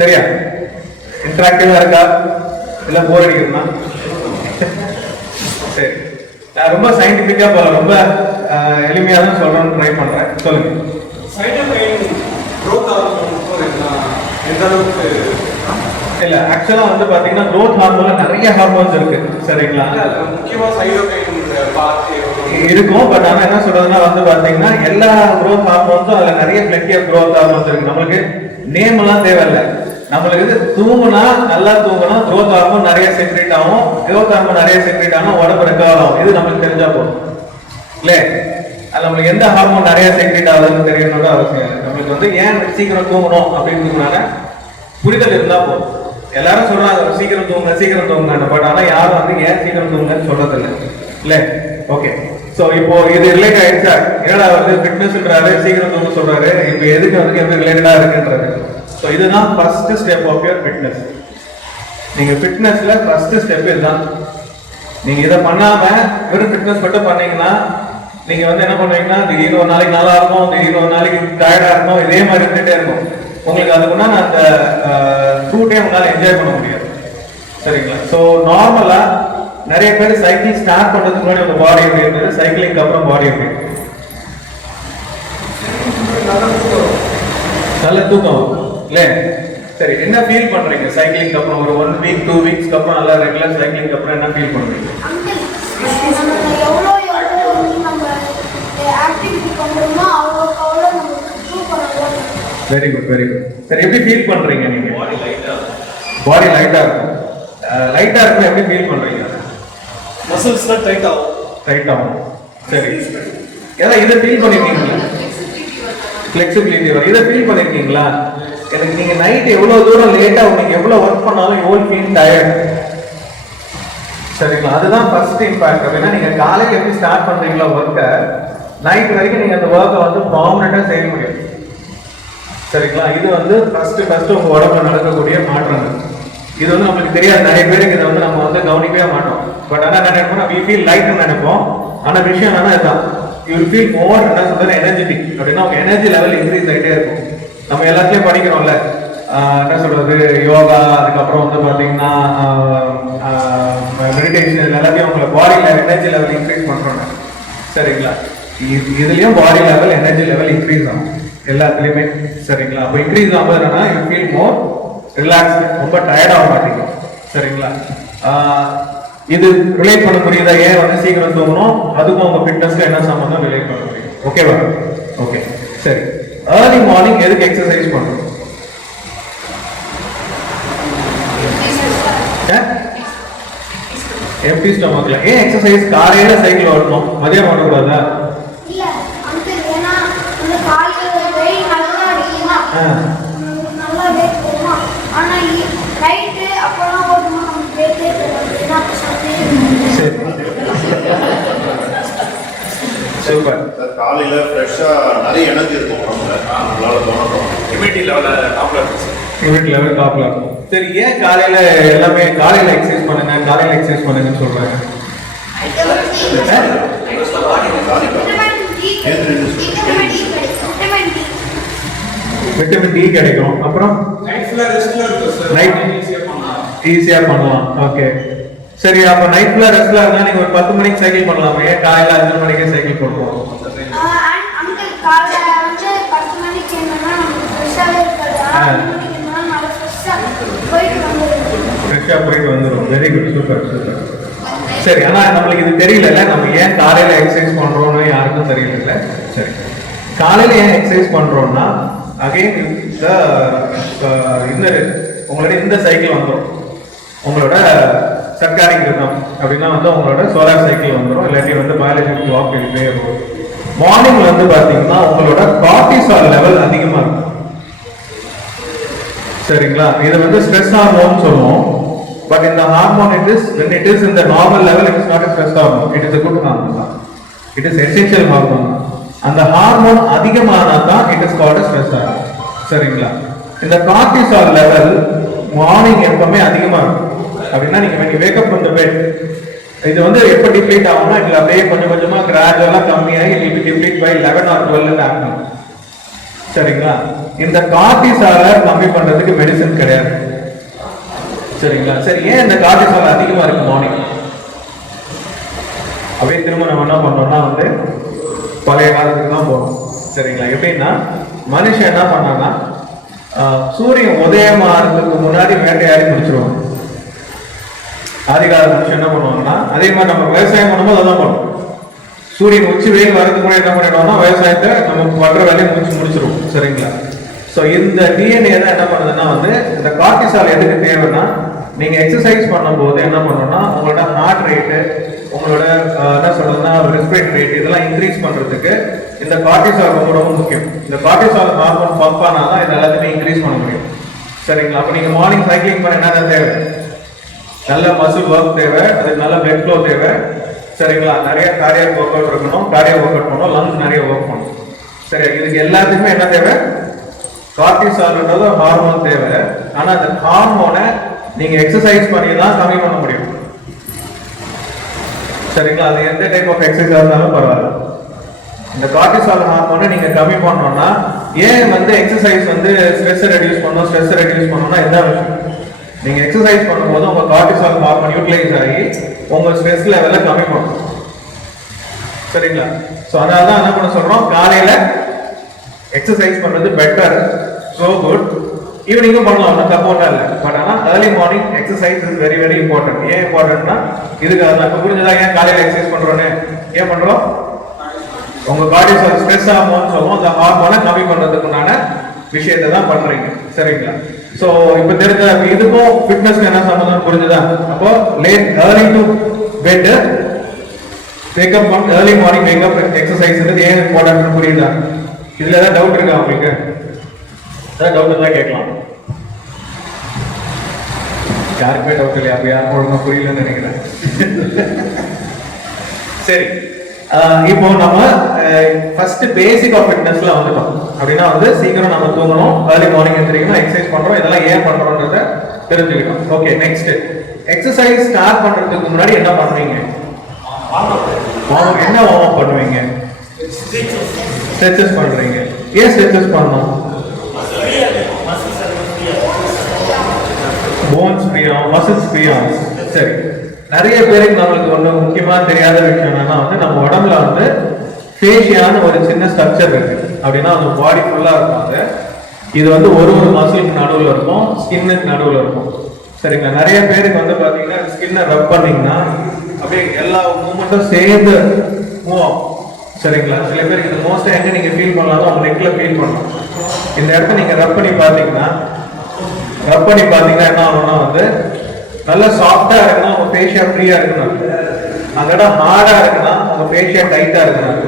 சரியா? இன்டராக்டிவா இருக்கா இல்ல போர் அடிக்குதுன்னா? சரி, நான் ரொம்ப சயின்டிபிக்கா போல ரொம்ப எளிமையா தான் சொல்றேன்னு ட்ரை பண்றேன். சொல்லுங்க. இல்ல ஆக்சுவலா வந்து பாத்தீங்கன்னா growth ஹார்மோன்ல நிறைய ஹார்மோன்ஸ் இருக்கு. சரிங்களா? முக்கியமா சைடோகைன் இருக்கும். பட் ஆனா என்ன சொல்றதுன்னா வந்து பாத்தீங்கன்னா எல்லா growth ஹார்மோன்ஸும் அதுல நிறைய plenty of growth ஹார்மோன்ஸ் இருக்கு. நம்மளுக்கு நேம் எல்லாம் தேவையில்லை. நம்மளுக்கு இது தூங்குனா நல்லா தூங்குனா growth ஹார்மோன் நிறைய செக்ரேட் ஆகும். growth ஹார்மோன் நிறைய செக்ரேட் ஆனா உடம்பு ரெக்கவர் ஆகும். இது நம்மளுக்கு தெரிஞ்சா போதும் இல்ல. அது நம்மளுக்கு எந்த ஹார்மோன் நிறைய செக்ரேட் ஆகுதுன்னு தெரியணும்னு அவசியம் இல்லை. நம்மளுக்கு வந்து ஏன் சீக்கிரம் தூங்கணும் அப்படின்றதுனால புரிதல் இருந்தா போதும். எல்லாரும் சொல்றாங்க சீக்கிரம் தூங்குங்க, பட் ஆனா யாரும் வந்து ஏன் சீக்கிரம் தூங்குங்கன்னு சொல்றது இல்லை இல்ல. ஓகே, சோ இப்போ இது ரிலேட் ஆயிடுச்சா? ஏன்னா வந்து ஃபிட்னஸ்ன்றாரு, சீக்கிரம் தூங்க சொல்றாரு. இப்போ எதுக்கு வந்து எப்படி ரிலேட்டடா இருக்குன்றது. ஸோ இதுதான் first step of your fitness. நீங்க ஃபிட்னஸ்ல ஃபர்ஸ்ட் ஸ்டெப் இதுதான். நீங்க இதை பண்ணாம வெறும் ஃபிட்னஸ் மட்டும் பண்ணீங்கன்னா நீங்க வந்து என்ன பண்ணுவீங்கன்னா திடீர்னு ஒரு நாளைக்கு நல்லா இருக்கும், திடீர்னு ஒரு நாளைக்கு டயர்டா இருக்கும், இதே மாதிரி இருந்துட்டே இருக்கும். உங்களுக்கு அதுக்குன்னா அந்த ஃப்ரூட்டே உங்களால என்ஜாய் பண்ண முடியாது. சரிங்களா? ஸோ நார்மலா நிறைய பேர் சைக்கிள் ஸ்டார்ட் பண்றதுக்கு முன்னாடி உங்க பாடி எப்படி இருந்தது, சைக்கிளிங்க்கு அப்புறம் பாடி எப்படி நல்ல தூக்கம் இல்ல? சரி, என்ன ஃபீல் பண்றீங்க சைக்கிளிங்க்கு அப்புறம்? ஒரு 1 வீக் 2 வீக்ஸ்க்கு அப்புறம் நல்லா ரெகுலர் சைக்கிளிங்க்கு அப்புறம் என்ன ஃபீல் பண்றீங்க? Very good, very good. சரி, எப்படி ஃபீல் பண்றீங்க நீங்க? பாடி லைட்டா இருக்கும். லைட்டா இருக்கும். எப்படி ஃபீல் பண்றீங்க? மசில்ஸ்லாம் டைட் ஆகும். சரி, ஏன்னா இதை ஃபீல் பண்ணிருக்கீங்களா? ஃபிளெக்சிபிலிட்டி வரும். இதை ஃபீல் பண்ணிருக்கீங்களா? எனக்கு நீங்க நைட் எவ்வளவு தூரம் லேட்டா நீங்க எவ்வளவு ஒர்க் பண்ணாலும் யூ வில் ஃபீல் டயர்ட். சரிங்களா? அதுதான் ஃபர்ஸ்ட் இம்பாக்ட். அப்படின்னா நீங்க காலையில எப்படி ஸ்டார்ட் பண்றீங்களோ ஒர்க்கை, நைட் வரைக்கும் நீங்க அந்த ஒர்க்கை வந்து பர்மனெண்டா செய்ய முடியும். சரிங்களா? இது வந்து ஃபர்ஸ்ட் உங்க உடம்புல நடக்கக்கூடிய மாற்றங்கள். இது வந்து நமக்கு தெரியாது. நிறைய பேருக்கு இதை வந்து நம்ம வந்து கவனிக்கவே மாட்டோம். பட் ஆனா என்ன நினைப்போம், we feel light நினைப்போம். ஆனா விஷயம் என்னன்னா இதுதான், you will feel more என்ன சொல்றது எனர்ஜெட்டிக். அப்படின்னா உங்க எனர்ஜி லெவல் இன்க்ரீஸ் ஆகிட்டே இருக்கும். நம்ம எல்லாத்தையும் படிக்கிறோம்ல, என்ன சொல்றது யோகா, அதுக்கப்புறம் வந்து பாத்தீங்கன்னா மெடிடேஷன், எல்லாத்தையும் உங்களை பாடியில எனர்ஜி லெவல் இன்க்ரீஸ் பண்றோம். சரிங்களா? இதுலயும் பாடி லெவல் எனர்ஜி லெவல் இன்க்ரீஸ் ஆகும் எல்லாத்துலயுமே. சரிங்களா? அப்போ இன்க்ரீஸ் ஆகும் என்னன்னா யூ ஃபீல் மோர் ரிலாக்ஸ், ரொம்ப டயர்ட் ஆக மாட்டீங்க. சரிங்களா? இது ரிலேட் பண்ண முடியுதா? ஏன் வந்து சீக்கிரம் தூங்கணும், அதுக்கும் உங்க ஃபிட்னஸ்க்கு என்ன சம்பந்தம் ரிலேட் பண்ண முடியும். ஓகேவா? ஓகே, சரி. ஏர்லி மார்னிங் எதுக்கு எக்ஸசைஸ் பண்றோம்? எம்டி ஸ்டொமக்ல. ஏன் எக்ஸசைஸ் காலையில சைக்கிள் ஓடணும், மதியம் ஓடக்கூடாதா? இல்ல அங்கிள், ஏன்னா அந்த காலையில வெயில் நல்லா அடிக்குமா, நல்லா வெயில் போகுமா. ஆனா நைட்டு அப்பெல்லாம் ஓடுமா நமக்கு வெயிலே தெரியாது. ஏன்னா சரி, சூப்பர். சார், காலையில ஃப்ரெஷ்ஷா நிறைய எனர்ஜி இருக்கும் உடம்புல, நம்மளால தோணும். இம்யூனிட்டி லெவலில் டாப்ல இருக்கு சார். இம்யூனிட்டி லெவல் டாப்ல இருக்கும். சரி, ஏன் காலையில எல்லாமே காலையில எக்ஸசைஸ் பண்ணுங்கன்னு சொல்றாங்க? விட்டமின் டி கிடைக்கும். அப்புறம் நைட் ஈஸியா பண்ணலாம். ஓகே, சரி. அப்ப நைட் ஃபுல்லா ரெஸ்ட்ல இருந்தா நீங்க ஒரு 10 மணிக்கு சைக்கிள் பண்ணலாம். ஏன் காலையில 5 மணிக்கே சைக்கிள் போடுவோம்? அங்கிள், காலையில வந்து 10 மணிக்கு என்னன்னா நமக்கு ஃப்ரெஷ்ஷாவே இருக்காது. 5 மணிக்கு என்னன்னா நல்லா ஃப்ரெஷ்ஷா போயிட்டு வந்துடும். Very good, super super. சரி, ஆனா நம்மளுக்கு இது தெரியல, நம்ம ஏன் காலையில எக்ஸசைஸ் பண்றோம்னு யாருக்கும் தெரியல. சரி, காலையில ஏன் எக்ஸசைஸ் பண்றோம்னா அகைன் உங்களோட இந்த சைக்கிள் வந்துடும். உங்களோட சர்க்காரிக் ரிதம் அப்படின்னா வந்து உங்களோட சோலார் சைக்கிள் வந்துடும். இல்லாட்டி வந்து பயாலஜிக்கல் கிளாக் இருக்கே இருக்கும். மார்னிங் வந்து பாத்தீங்கன்னா உங்களோட கார்டிசால் லெவல் அதிகமா இருக்கும். சரிங்களா? இது வந்து ஸ்ட்ரெஸ் ஹார்மோன் சொல்லுவோம். பட் இந்த hormone when it is in the normal level, it is not a stress hormone, it is a good hormone. It is essential hormone. அந்த ஹார்மோன் அதிகமானா தான் it is called a stress hormone. சரிங்களா? இந்த cortisol level morning எப்பவுமே அதிகமா இருக்கும். அப்படின்னா நீங்க when you wake up from the bed, இது வந்து எப்ப டிப்ளீட் ஆகும்னா இதுல அப்படியே கொஞ்சம் கொஞ்சமா கிராஜுவலா கம்மியாகி it will be deplete by 11 or 12 ஆகும். சரிங்களா? இந்த கார்டிசால கம்மி பண்றதுக்கு மெடிசன் கிடையாது. சரிங்களா? சரி, ஏன் இந்த கார்டிசால் அதிகமா இருக்கு மார்னிங்? அப்படியே திரும்ப நம்ம என்ன பண்றோம்னா வந்து பழைய காலத்துக்கு தான் போறோம். சரிங்களா? எப்படின்னா மனுஷன் என்ன பண்ணான்னா சூரியன் உதயமாறதுக்கு முன்னாடி வேட்டையாடி முடிச்சிருவாங்க. ஆதிகால மனுஷன் என்ன பண்ணுவாங்கன்னா அதே மாதிரி நம்ம விவசாயம் பண்ணும்போது அதான் பண்ணுவோம். சூரியன் உச்சி வெயில் வரதுக்கு முன்னாடி என்ன பண்ணிடுவோம்னா விவசாயத்தை நம்ம பண்ற வேலையை முடிச்சிருவோம். சரிங்களா? ஸோ இந்த டிஎன்ஏ தான் என்ன பண்ணுதுன்னா வந்து இந்த கார்டிசால் எதுக்கு தேவைன்னா நீங்க எக்ஸசைஸ் பண்ணும்போது என்ன பண்ணணும்னா உங்களோட ஹார்ட் ரேட்டு, உங்களோட என்ன சொல்றதுன்னா ரெஸ்பிரேட் ரேட் இதெல்லாம் இன்க்ரீஸ் பண்றதுக்கு இந்த கார்டிசால் ரொம்ப ரொம்ப முக்கியம். இந்த கார்டிசால் ஹார்மோன் பம்ப் ஆனாதான் இது எல்லாத்தையுமே இன்க்ரீஸ் பண்ண முடியும். சரிங்களா? அப்போ நீங்க மார்னிங் சைக்கிளிங் பண்ண என்ன தேவை? நல்ல மசில் ஒர்க் தேவை, அதுக்கு நல்ல பிளட் ஃப்ளோ தேவை. சரிங்களா? நிறைய கார்டியாக் ஒர்க் அவுட் இருக்கணும், கார்டியாக் ஒர்க் அவுட் பண்ணணும், லங்ஸ் நிறைய ஒர்க் பண்ணணும். சரி, இதுக்கு எல்லாத்துக்குமே என்ன தேவை? கார்டிசால்ன்றது ஹார்மோன் தேவை. ஆனா அந்த ஹார்மோனை நீங்க எக்ஸசைஸ் பண்ணி தான் கம்மி பண்ண முடியும். சரிங்களா? அது எந்த டைப் ஆஃப் எக்ஸசைஸ் இருந்தாலும் பரவாயில்ல. இந்த கார்டிசால் ஹார்மோனை நீங்க கம்மி பண்ணணும்னா ஏன் வந்து எக்ஸசைஸ் வந்து ஸ்ட்ரெஸ் ரெடியூஸ் பண்ணணும்னா என்ன விஷயம்? நீங்க எக்ஸசைஸ் பண்ணும்போது உங்க கார்டிசால் ஹார்மோன் யூட்டிலைஸ் ஆகி உங்க ஸ்ட்ரெஸ் லெவலை கம்மி பண்ணும். சரிங்களா? ஸோ அதனால தான் என்ன பண்ண சொல்றோம், காலையில எக்ஸசைஸ் பண்றது பெட்டர், சோ குட். ஈவினிங்கும் பண்ணலாம், ஒன்றும் தப்போட்டா இல்லை. பட் ஆனால் early morning exercise is very very important. ஏன் இம்பார்ட்டன்ட்னா இதுக்கு அதை இப்போ புரிஞ்சதா ஏன் காலையில் எக்ஸசைஸ் பண்றோன்னு? ஏன் பண்றோம்? உங்க கார்டிசால் ஸ்ட்ரெஸ் ஹார்மோன் சொல்லுவோம், அந்த ஹார்மோனை கம்மி பண்றதுக்குண்டான விஷயத்தை தான் பண்றீங்க. சரிங்களா? ஸோ இப்போ தெரிஞ்ச இதுக்கும் ஃபிட்னஸ்க்கு என்ன சம்பந்தம் புரிஞ்சுதா? அப்போ late early to bed wake up பண்ண ஏர்லி மார்னிங் வேக்கப் எக்ஸசைஸ் ஏன் இம்பார்ட்டன்ட் புரியுதா? இதுல ஏதாவது டவுட் இருக்கா உங்களுக்கு? ஏதாவது டவுட் இருந்தா கேட்கலாம். யாருக்குமே டவுட் இல்லையா? அப்ப யாருக்கும் ஒழுங்கா புரியலன்னு நினைக்கிறேன். சரி, இப்போ நம்ம ஃபர்ஸ்ட் பேசிக் ஆஃப் ஃபிட்னஸ்ல வந்துட்டோம். அப்படின்னா வந்து சீக்கிரம் நம்ம தூங்கணும், ஏர்லி மார்னிங் எந்திரிக்கணும், எக்ஸசைஸ் பண்றோம், இதெல்லாம் ஏன் பண்றோம்ன்றத தெரிஞ்சுக்கிட்டோம். ஓகே, நெக்ஸ்ட் எக்ஸசைஸ் ஸ்டார்ட் பண்றதுக்கு முன்னாடி என்ன பண்ணுவீங்க? என்ன வார்ம் அப் பண்ணுவீங்க? ஸ்ட்ரெச்சஸ் பண்றீங்க. ஏன் ஸ்ட்ரெச்சஸ் பண்ணணும்? போன்ஸ் ஃப்ரீயாகும், மசில்ஸ் ஃப்ரீயாகும். சரி, நிறைய பேருக்கு நம்மளுக்கு ஒண்ணு முக்கியமா தெரியாத விஷயம் என்னன்னா வந்து நம்ம உடம்புல வந்து ஃபேஷியான ஒரு சின்ன ஸ்ட்ரக்சர் இருக்கு. அப்படின்னா அந்த பாடி ஃபுல்லா இருப்பாங்க. இது வந்து ஒரு மசிலுக்கு நடுவில் இருக்கும், ஸ்கின்னுக்கு நடுவில் இருக்கும். சரிங்களா? நிறைய பேருக்கு வந்து பாத்தீங்கன்னா ஸ்கின்னை ரப் பண்ணீங்கன்னா அப்படியே எல்லா மூமெண்ட்டும் சேர்ந்து மூவ் ஆகும். சரிங்களா? சில பேருக்கு இது மோஸ்டா எங்க நீங்க ஃபீல் பண்ணலாம், உங்க நெக்ல ஃபீல் பண்ணலாம். இந்த இடத்த நீங்க ரப் பண்ணி பாத்தீங்கன்னா என்ன ஆகும்னா வந்து நல்லா சாஃப்டா இருக்குன்னா உங்க ஃபேஷியா ஃப்ரீயா இருக்கணும். அந்த இடம் ஹார்டா இருக்குன்னா உங்க ஃபேஷியா டைட்டா இருக்கணும்.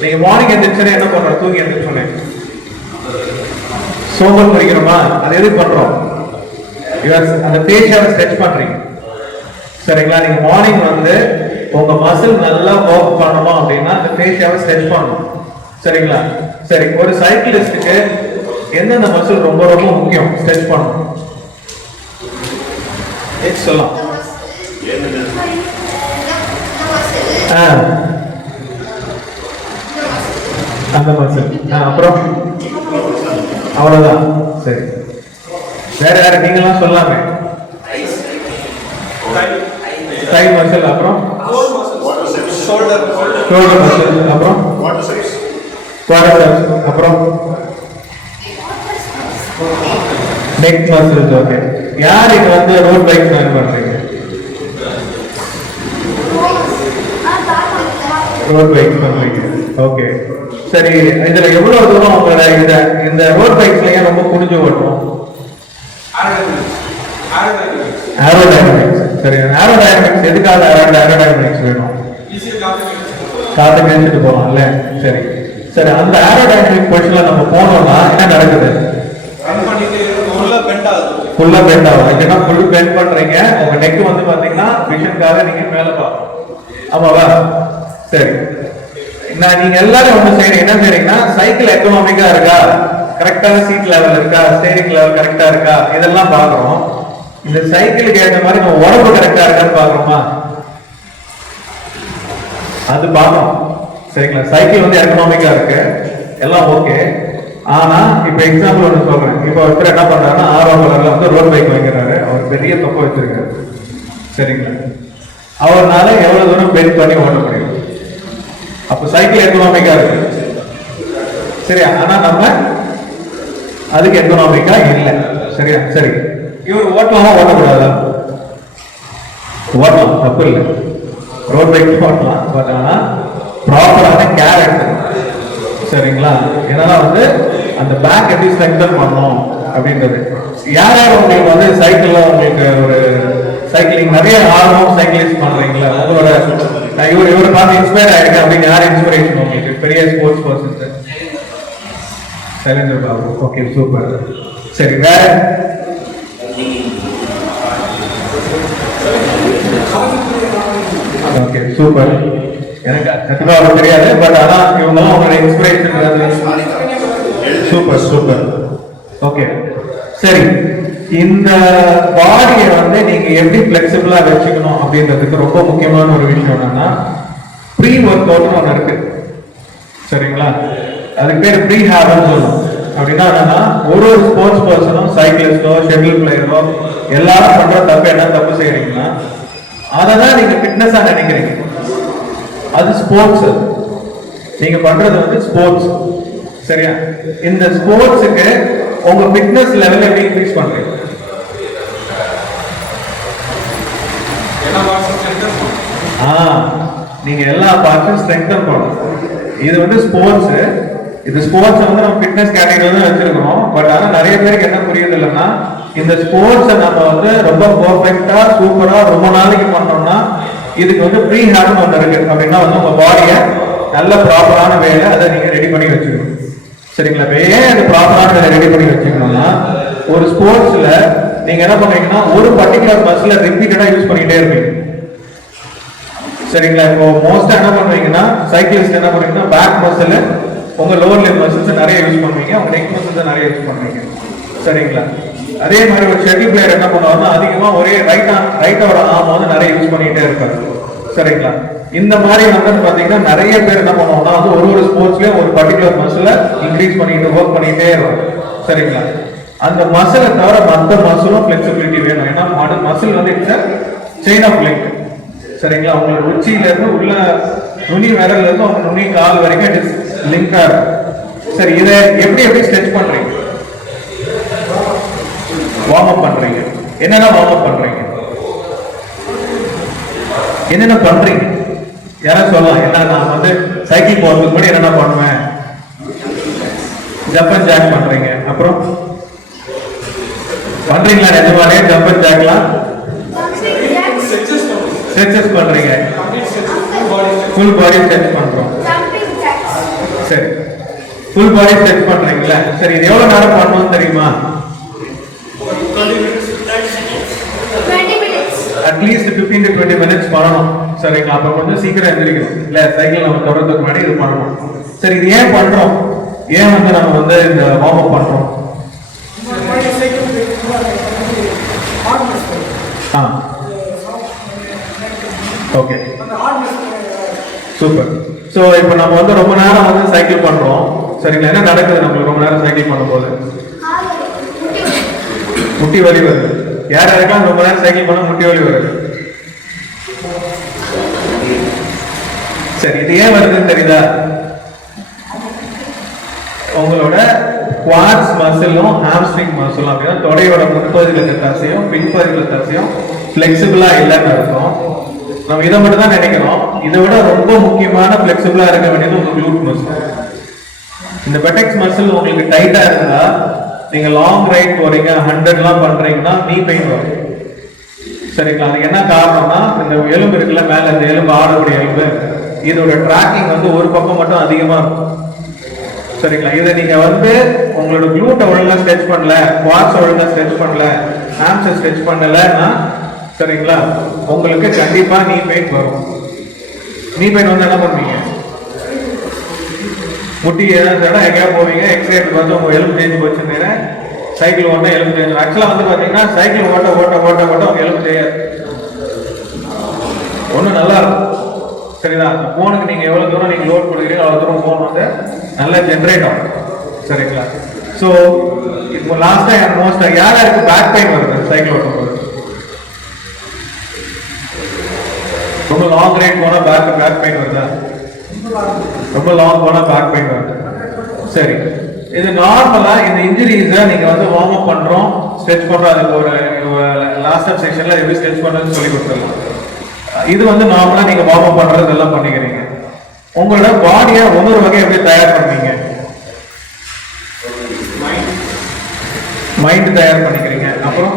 நீங்க மார்னிங் எந்திரிச்சோன்னே என்ன பண்றோம்? தூங்கி எந்திரிச்சோன்னே சோம்பல் குறிக்கிறோமா? அது எது பண்றோம்? அந்த ஃபேஷியாவை ஸ்ட்ரெச் பண்றீங்க. சரிங்களா? நீங்க மார்னிங் வந்து உங்க மசில் நல்லா ஒர்க் பண்ணணும் அப்படின்னா அந்த ஃபேஷியாவை ஸ்ட்ரெச் பண்ணணும். சரிங்களா? சரி, ஒரு சைக்கிளிஸ்டுக்கு எந்தெந்த மசில் ரொம்ப ரொம்ப முக்கியம் ஸ்ட்ரெச் பண்ணணும்? சொல்லலாம். அந்த மசில். அப்புறம் அவ்வளவுதான். சரி, வேற யாரு நீங்களாம் சொல்லாமே? thigh மசில், அப்புறம் ஷோல்டர் மசில், அப்புறம் quadriceps, அப்புறம் neck muscles. ஓகே, யார் இது வந்து ரோட் பைக் பிளான் பண்றீங்க? ரோட் பைக் பண்றீங்க. ஓகே, சரி, இதுல எவ்வளவு தூரம் உங்களோட இந்த ரோட் பைக்ஸ்ல ரொம்ப குனிஞ்சு ஓட்டணும்? ஏரோடைனமிக்ஸ். சரி, ஏரோடைனமிக்ஸ் எதுக்காக ஏரோடைனமிக்ஸ் வேணும்? காத்து கழிச்சுட்டு போகலாம்ல. சரி சரி, அந்த ஏரோடைனமிக் பொசிஷன்ல நம்ம போனோம்னா என்ன நடக்குது? ஃபுல்லா பெண்ட் ஆகும். இல்லைன்னா ஃபுல் பெண்ட் பண்றீங்க, உங்க நெக் வந்து பாத்தீங்கன்னா விஷனுக்காக நீங்க மேல பார்க்கணும். ஆமாவா? சரி, நான் நீங்க எல்லாரும் ஒண்ணு செய்யறீங்க. என்ன செய்றீங்கன்னா சைக்கிள் எக்கனாமிக்கா இருக்கா, கரெக்டான சீட் லெவல் இருக்கா, ஸ்டேரிங் லெவல் கரெக்டா இருக்கா, இதெல்லாம் பாக்குறோம். இந்த சைக்கிளுக்கு ஏற்ற மாதிரி நம்ம உடம்பு கரெக்டா இருக்கான்னு பாக்குறோமா? அது பார்க்கணும். சரிங்களா? சைக்கிள் வந்து எக்கனாமிக்கா இருக்கு, எல்லாம் ஓகே. ஆனா இப்ப எக்ஸாம்பிள் ஒன்று சொல்றேன். இப்போ ஒருத்தர் என்ன பண்றாருன்னா ஆர்வம் கலர்ல வந்து ரோட் பைக் வாங்கிறாரு, அவர் பெரிய தொப்பை வச்சிருக்காரு. சரிங்களா? அவர்னால எவ்வளவு தூரம் பெண்ட் பண்ணி ஓட்ட முடியும்? அப்ப சைக்கிள் எக்கனாமிக்கா இருக்கு, சரியா? ஆனா நம்ம அதுக்கு எக்கனாமிக்கா இல்லை. சரியா? சரி, இவர் ஓட்டலாமா ஓட்டக்கூடாதா? ஓட்டலாம், தப்பு இல்லை, ரோட் பைக் ஓட்டலாம். பட் ஆனா ப்ராப்பரான கேர் எடுக்கணும். சரிங்களா? ஏன்னா வந்து அந்த பேக் எப்படி ஸ்ட்ரெங்தன் பண்ணணும் அப்படின்றது. யார் யார் உங்களுக்கு வந்து சைக்கிள்ல உங்களுக்கு ஒரு சைக்கிளிங் நிறைய ஆர்வம் சைக்கிளிஸ்ட் பண்றீங்களா? உங்களோட இவரை பார்த்து இன்ஸ்பயர் ஆயிருக்கேன் அப்படின்னு யார் இன்ஸ்பிரேஷன் உங்களுக்கு? பெரிய sports person Sylendra Babu. Okay, super. சரி, வேற? Okay, super. எனக்கு கண்டிப்பா அவருக்கு தெரியாது, பட் அதான் இவங்கெல்லாம் உங்களோட இன்ஸ்பிரேஷன். Super super. ஓகே, சரி. இந்த பாடியை வந்து நீங்க எப்படி பிளெக்சிபிளா வச்சுக்கணும் அப்படின்றதுக்கு ரொம்ப முக்கியமான ஒரு விஷயம் என்னன்னா ப்ரீ ஒர்க் அவுட்னு ஒன்று இருக்கு. சரிங்களா? அதுக்கு பேர் ப்ரீ ஹேப்னு சொல்லணும். அப்படின்னா என்னன்னா ஒரு ஸ்போர்ட்ஸ் பர்சனும் சைக்கிளிஸ்டோ ஷட்டில் பிளேயரோ எல்லாரும் பண்ற தப்பு என்ன தப்பு செய்யறீங்கன்னா அதை தான் நீங்க ஃபிட்னஸா நினைக்கிறீங்க. அது ஸ்போர்ட்ஸ், நீங்க பண்றது வந்து ஸ்போர்ட்ஸ். சரியா? இந்த ஸ்போர்ட்ஸுக்கு உங்க ஃபிட்னஸ் லெவல் எப்படி இன்க்ரீஸ் பண்றீங்க? நீங்க எல்லா பார்ட்ஸும் ஸ்ட்ரெங்தன் பண்ணணும். இது வந்து ஸ்போர்ட்ஸ். இது ஸ்போர்ட்ஸ் வந்து நம்ம ஃபிட்னஸ் கேட்டகரியில தான் வச்சிருக்கோம். பட் ஆனா நிறைய பேருக்கு என்ன புரியுது இல்லைன்னா இந்த ஸ்போர்ட்ஸை நம்ம வந்து ரொம்ப பர்ஃபெக்டா சூப்பரா ரொம்ப நாளைக்கு பண்ணோம்னா இதுக்கு வந்து ப்ரீ ஹேப்னு ஒன்று இருக்கு. அப்படின்னா வந்து உங்க பாடியை நல்ல ப்ராப்பரான வேலை அதை நீங்க ரெடி பண்ணி வச்சுக்கணும். சரிங்களா? ஏன் அது ப்ராப்பரான வேலை ரெடி பண்ணி வச்சுக்கணும்னா ஒரு ஸ்போர்ட்ஸ்ல நீங்க என்ன பண்ணுவீங்கன்னா ஒரு பர்டிகுலர் மசில ரிப்பீட்டடா யூஸ் பண்ணிட்டே இருப்பீங்க. சரிங்களா? இப்போ மோஸ்டா என்ன பண்ணுவீங்கன்னா சைக்கிளிஸ்ட் என்ன பண்ணுவீங்கன்னா பேக் மசில் உங்க லோவர் லிம் மசில்ஸ் நிறைய யூஸ் பண்ணுவீங்க, உங்க நெக் மசில்ஸ் நிறைய யூஸ் பண்ணுவீங்க. சரிங்களா? அதே மாதிரி ஒரு ஷட்டில் பிளேயர் என்ன பண்ணுவாருன்னா அதிகமா ஒரே ரைட்டோட ஆர்ம் வந்து நிறைய யூஸ் பண்ணிட்டே இருக்காரு. சரிங்களா? இந்த மாதிரி வந்து பாத்தீங்கன்னா நிறைய பேர் என்ன பண்ணுவாங்கன்னா வந்து ஒரு ஸ்போர்ட்ஸ்லயும் ஒரு பர்டிகுலர் மசில இன்க்ரீஸ் பண்ணிட்டு ஒர்க் பண்ணிட்டே இருக்கும். சரிங்களா? அந்த மசிலை தவிர மற்ற மசிலும் பிளெக்சிபிலிட்டி வேணும். ஏன்னா மசில் வந்து இட்ஸ் செயின் ஆஃப் லிங்க். சரிங்களா? உங்களோட உச்சியில இருந்து உள்ள நுனி விரல்ல இருந்து உங்க நுனி கால் வரைக்கும் இட் இஸ் லிங்கா இருக்கும். சரி, இதை எப்படி ஸ்ட்ரெச் பண்றீங்க? வார்ம் அப் பண்றீங்க. என்னென்ன வார்ம் அப் பண்றீங்க? என்னென்ன பண்றீங்க? யாரும் சொல்லலாம். என்ன நான் வந்து சைக்கிள் போறதுக்கு கூட என்னென்ன பண்ணுவேன்? ஜம்ப் அண்ட் ஜாக் பண்றீங்க. அப்புறம் பண்றீங்களா? நிஜமாலே ஜம்ப் அண்ட் ஜாக்லாம் ஸ்ட்ரெச்சஸ் பண்றீங்க. ஃபுல் பாடி ஸ்ட்ரெச் பண்றோம். சரி, ஃபுல் பாடி ஸ்ட்ரெச் பண்றீங்களா? சரி, இது எவ்வளவு நேரம் பண்ணணும் தெரியுமா? அட்லீஸ்ட் 15 to 20 minutes பண்ணணும். சரிங்களா? அப்ப கொஞ்சம் சீக்கிரம் எந்திரிக்கணும் இல்ல, சைக்கிள் நம்ம தொடர்றதுக்கு முன்னாடி இது பண்ணணும். சரி, இது ஏன் பண்றோம்? ஏன் வந்து நம்ம வந்து இந்த வார்ம் அப் பண்றோம்? Okay, super. சோ இப்போ நம்ம வந்து ரொம்ப நேரம் வந்து சைக்கிள் பண்றோம். சரிங்களா? என்ன நடக்குது நம்ம ரொம்ப நேரம் சைக்கிள் பண்ணும்போது? முட்டி வலி வருது. யார் யாருக்கெல்லாம் ரொம்ப நேரம் சைக்கிள் பண்ண முட்டி வலி வருது? சரி, இது ஏன் வருதுன்னு தெரியுதா? உங்களோட குவாட்ஸ் மசிலும் ஹாம்ஸ்ட்ரிங் மசிலும் அப்படின்னா தொடையோட முன்பகுதியில் இருக்க தசையும் பின்பகுதியில் இருக்க தசையும் பிளெக்சிபிளா இல்லைன்னு இருக்கும். நம்ம இதை மட்டும் தான் நினைக்கிறோம். இதை விட ரொம்ப முக்கியமான பிளெக்சிபிளா இருக்க வேண்டியது உங்க க்ளூட் மசில். இந்த பெட்டெக்ஸ் மசில் உங்களுக்கு டைட்டா இருந்தா நீங்க லாங் ரைட் போறீங்க, 100 பண்றீங்கன்னா நீ பெயின் வரும். சரிங்களா? அதுக்கு என்ன காரணம்னா இந்த எலும்பு இருக்குல்ல மேல, இந்த எலும்பு ஆடக்கூடிய எலும்பு, இதோட டிராக்கிங் வந்து ஒரு பக்கம் மட்டும் அதிகமா இருக்கும். சரிங்களா? இதை நீங்க வந்து உங்களோட க்ளூட்டை ஒழுங்கா ஸ்ட்ரெச் பண்ணல, குவாட்ஸ் ஒழுங்கா ஸ்ட்ரெச் பண்ணல, ஹாம்ஸை ஸ்ட்ரெச் பண்ணலன்னா சரிங்களா உங்களுக்கு கண்டிப்பா நீ பெயின் வரும். நீ பெயின் வந்து என்ன பண்ணுவீங்க? முட்டி எங்கேயா போவீங்க, எக்ஸசைஸ் வந்து உங்க எலும்பு தேஞ்சு போச்சுன்னு சைக்கிள் ஓட்ட எலும்பு தேஞ்சு. ஆக்சுவலா வந்து பாத்தீங்கன்னா சைக்கிள் ஓட்ட உங்க எலும்பு செய்ய ஒன்றும் நல்லா இருக்கும். சரிதா? அந்த போனுக்கு நீங்க எவ்வளவு தூரம் நீங்க லோட் கொடுக்குறீங்க அவ்வளவு தூரம் போன் வந்து நல்லா ஜென்ரேட் ஆகும். சரிங்களா? ஸோ இப்போ லாஸ்டா எனக்கு மோஸ்டா யாருக்கு பேக் பெயின் வருது சைக்கிள் ஓட்டும் போது? ரொம்ப லாங் ரைட் போனா பேக் பெயின் வருதா? ரொம்ப லாங் போனா பேக் பெயின் வருது. சரி, இது நார்மலா இந்த இன்ஜுரிஸை நீங்க வந்து வார்ம் அப் பண்றோம், ஸ்ட்ரெச் பண்றோம். அதுக்கு ஒரு லாஸ்ட் ஆஃப் செக்ஷன்ல எப்படி ஸ்ட்ரெச் பண்றதுன்னு சொல்லி கொடுத்துடலாம். இது வந்து நார்மலா நீங்க வார்ம் அப் பண்றது எல்லாம் பண்ணிக்கிறீங்க. உங்களோட பாடியை ஒவ்வொரு வகை எப்படி தயார் பண்ணுவீங்க? மைண்ட் தயார் பண்ணிக்கிறீங்க. அப்புறம்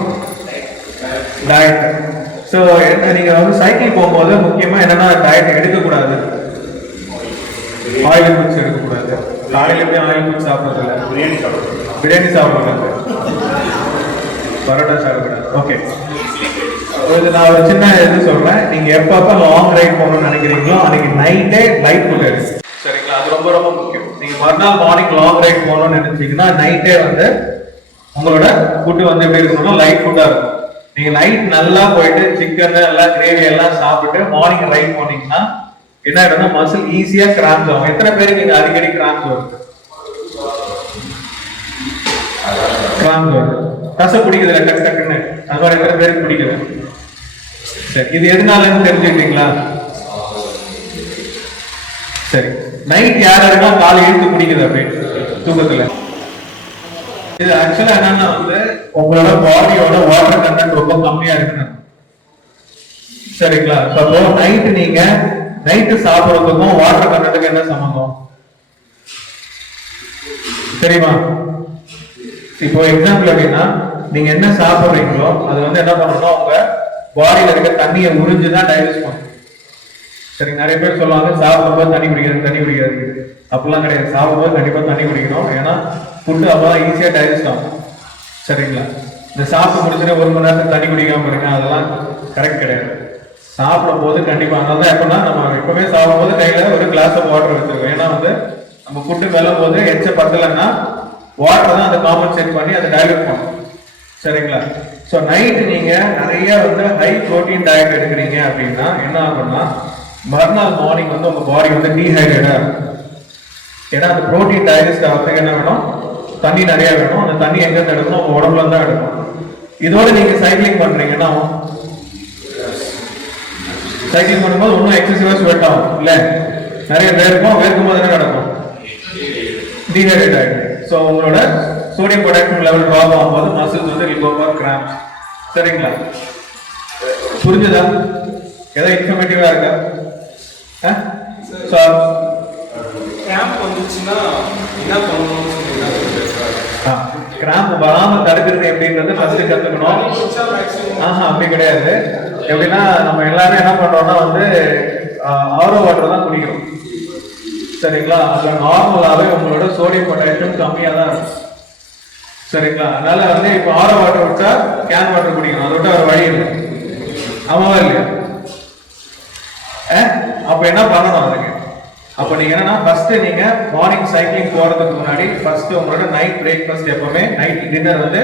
டயட். ஸோ நீங்க வந்து சைக்கிள் போகும்போது முக்கியமா என்னன்னா டயட் எடுக்கக்கூடாது. ஆயில் ஃபுட்ஸ் எடுக்கக்கூடாது. காலையில போய் ஆயில் ஃபுட்ஸ் சாப்பிட்றது இல்லை. பிரியாணி சாப்பிடக்கூடாது, பரோட்டா சாப்பிடக்கூடாது. ஓகே, இது நான் ஒரு சின்ன இது சொல்றேன். நீங்க எப்பப்ப லாங் ரைட் போகணும்னு நினைக்கிறீங்களோ அன்னைக்கு நைட்டே லைட் ஃபுட் எடுங்க. சரிங்களா? அது ரொம்ப ரொம்ப முக்கியம். நீங்க மறுநாள் மார்னிங் லாங் ரைட் போகணும்னு நினைச்சீங்கன்னா நைட்டே வந்து உங்களோட ஃபுட்டு வந்து எப்படி இருக்கணும்னா லைட் ஃபுட்டா இருக்கும். நீங்க நைட் நல்லா போயிட்டு சிக்கன் எல்லாம் கிரேவி எல்லாம் சாப்பிட்டு மார்னிங் ரைட் போனீங்கன்னா என்ன ஆயிடும்னா மசில் ஈஸியா கிராம்ஸ் ஆகும். எத்தனை பேருக்கு இங்க அடிக்கடி கிராம்ஸ் வருது? கிராம்ஸ் வருது, கசை பிடிக்குதுல டக்கு டக்குன்னு, அது மாதிரி எத்தனை பேருக்கு பிடிக்குது? சரி, இது எதனாலன்னு தெரிஞ்சுக்கிட்டீங்களா? சரி, நைட் யாருக்கெல்லாம் காலை இழுத்து பிடிக்குது அப்படின்னு தூக்கத்துல? இது ஆக்சுவலா என்னன்னா வந்து உங்களோட பாடியோட வாட்டர் கண்டென்ட் ரொம்ப கம்மியா இருக்குன்னு. சரிங்களா? அப்போ நைட்டு சாப்பிடுறதுக்கும் வாட்டர் கண்டென்ட்டுக்கு என்ன சம்பந்தம் தெரியுமா? இப்போ எக்ஸாம்பிள் அப்படின்னா நீங்க என்ன சாப்பிடுறீங்களோ அது வந்து என்ன பண்ணணும், உங்க பாடியில இருக்க தண்ணியை உறிஞ்சுதான் டைஜஸ்ட் பண்ணும். சரி, நிறைய பேர் சொல்லுவாங்க சாப்பிடும்போது தண்ணி குடிக்கிறது. அப்படிலாம் கிடையாது. சாப்பிடும்போது கண்டிப்பா தண்ணி குடிக்கணும். ஏன்னா ஃபுட்டு அப்பதான் ஈஸியா டைஜஸ்ட் ஆகும். சரிங்களா? இந்த சாப்பிட்டு முடிச்சுட்டு 1 மணி நேரத்துக்கு தண்ணி குடிக்காம இருங்க, அதெல்லாம் கரெக்ட் கிடையாது. சாப்பிடும் போது கண்டிப்பா, அதனாலதான் எப்படின்னா நம்ம எப்பவுமே சாப்பிடும் போது கையில ஒரு கிளாஸ் ஆஃப் வாட்டர் வச்சிருக்கோம். ஏன்னா வந்து நம்ம ஃபுட்டு மேலும் போது எச்ச பத்தலைன்னா வாட்டர் தான் அதை காம்பன்சேட் பண்ணி அதை டைல்யூட் பண்ணும். சரிங்களா? ஸோ நைட்டு நீங்க நிறைய வந்து ஹை ப்ரோட்டீன் டயட் எடுக்கிறீங்க அப்படின்னா என்ன ஆகும்னா மறுநாள் மார்னிங் வந்து உங்க பாடி வந்து டீஹைட்ரேட்டா இருக்கும். ஏன்னா அந்த ப்ரோட்டீன் டைஜஸ்ட் ஆகிறதுக்கு என்ன வேணும்? தண்ணி நிறைய வேணும். அந்த தண்ணி எங்க இருந்து எடுக்கணும்? உங்க உடம்புல தான் எடுக்கணும். இதோட நீங்க சைக்கிளிங் பண்றீங்கன்னா சைக்கிளிங் பண்ணும்போது ஒன்றும் எக்ஸசிவா ஸ்வெட் ஆகும் இல்ல, நிறைய வேர்க்கும் போது என்ன நடக்கும்? டீஹைட்ரேட் ஆகிடும். ஸோ உங்களோட சோடியம் பொட்டாசியம் லெவல் ட்ராப் ஆகும்போது மசில்ஸ் வந்து வில் கோ ஃபார் கிராம்ப்ஸ். சரிங்களா? புரிஞ்சுதா? ஏதாவது இன்ஃபர்மேட்டிவா இருக்கா? கிராம்ப் வந்துச்சுன்னா என்ன பண்ணணும்னு சொன்னீங்கன்னா கிராம்ப் வராம தடுக்கிறது எப்படின்றது ஃபர்ஸ்ட் கத்துக்கணும். அப்படி கிடையாது. எப்படின்னா நம்ம எல்லாரும் என்ன பண்றோம்னா வந்து ஆரோ வாட்டர் தான் குடிக்கிறோம். சரிங்களா? அது நார்மலாவே உங்களோட சோடியம் பொட்டாசியம் கம்மியா தான் இருக்கும். சரிங்களா? அதனால வந்து இப்போ ஆரோ வாட்டர் விட்டா கேன் வாட்டர் குடிக்கணும். அதை விட்டா ஒரு வழி இல்லை. ஆமாவா இல்லையா? அப்ப என்ன பண்ணணும் அதுக்கு? அப்ப நீங்க என்னன்னா ஃபர்ஸ்ட் நீங்க மார்னிங் சைக்கிளிங் போறதுக்கு முன்னாடி ஃபர்ஸ்ட் உங்களோட நைட் பிரேக்ஃபாஸ்ட் எப்பவுமே நைட் டின்னர் வந்து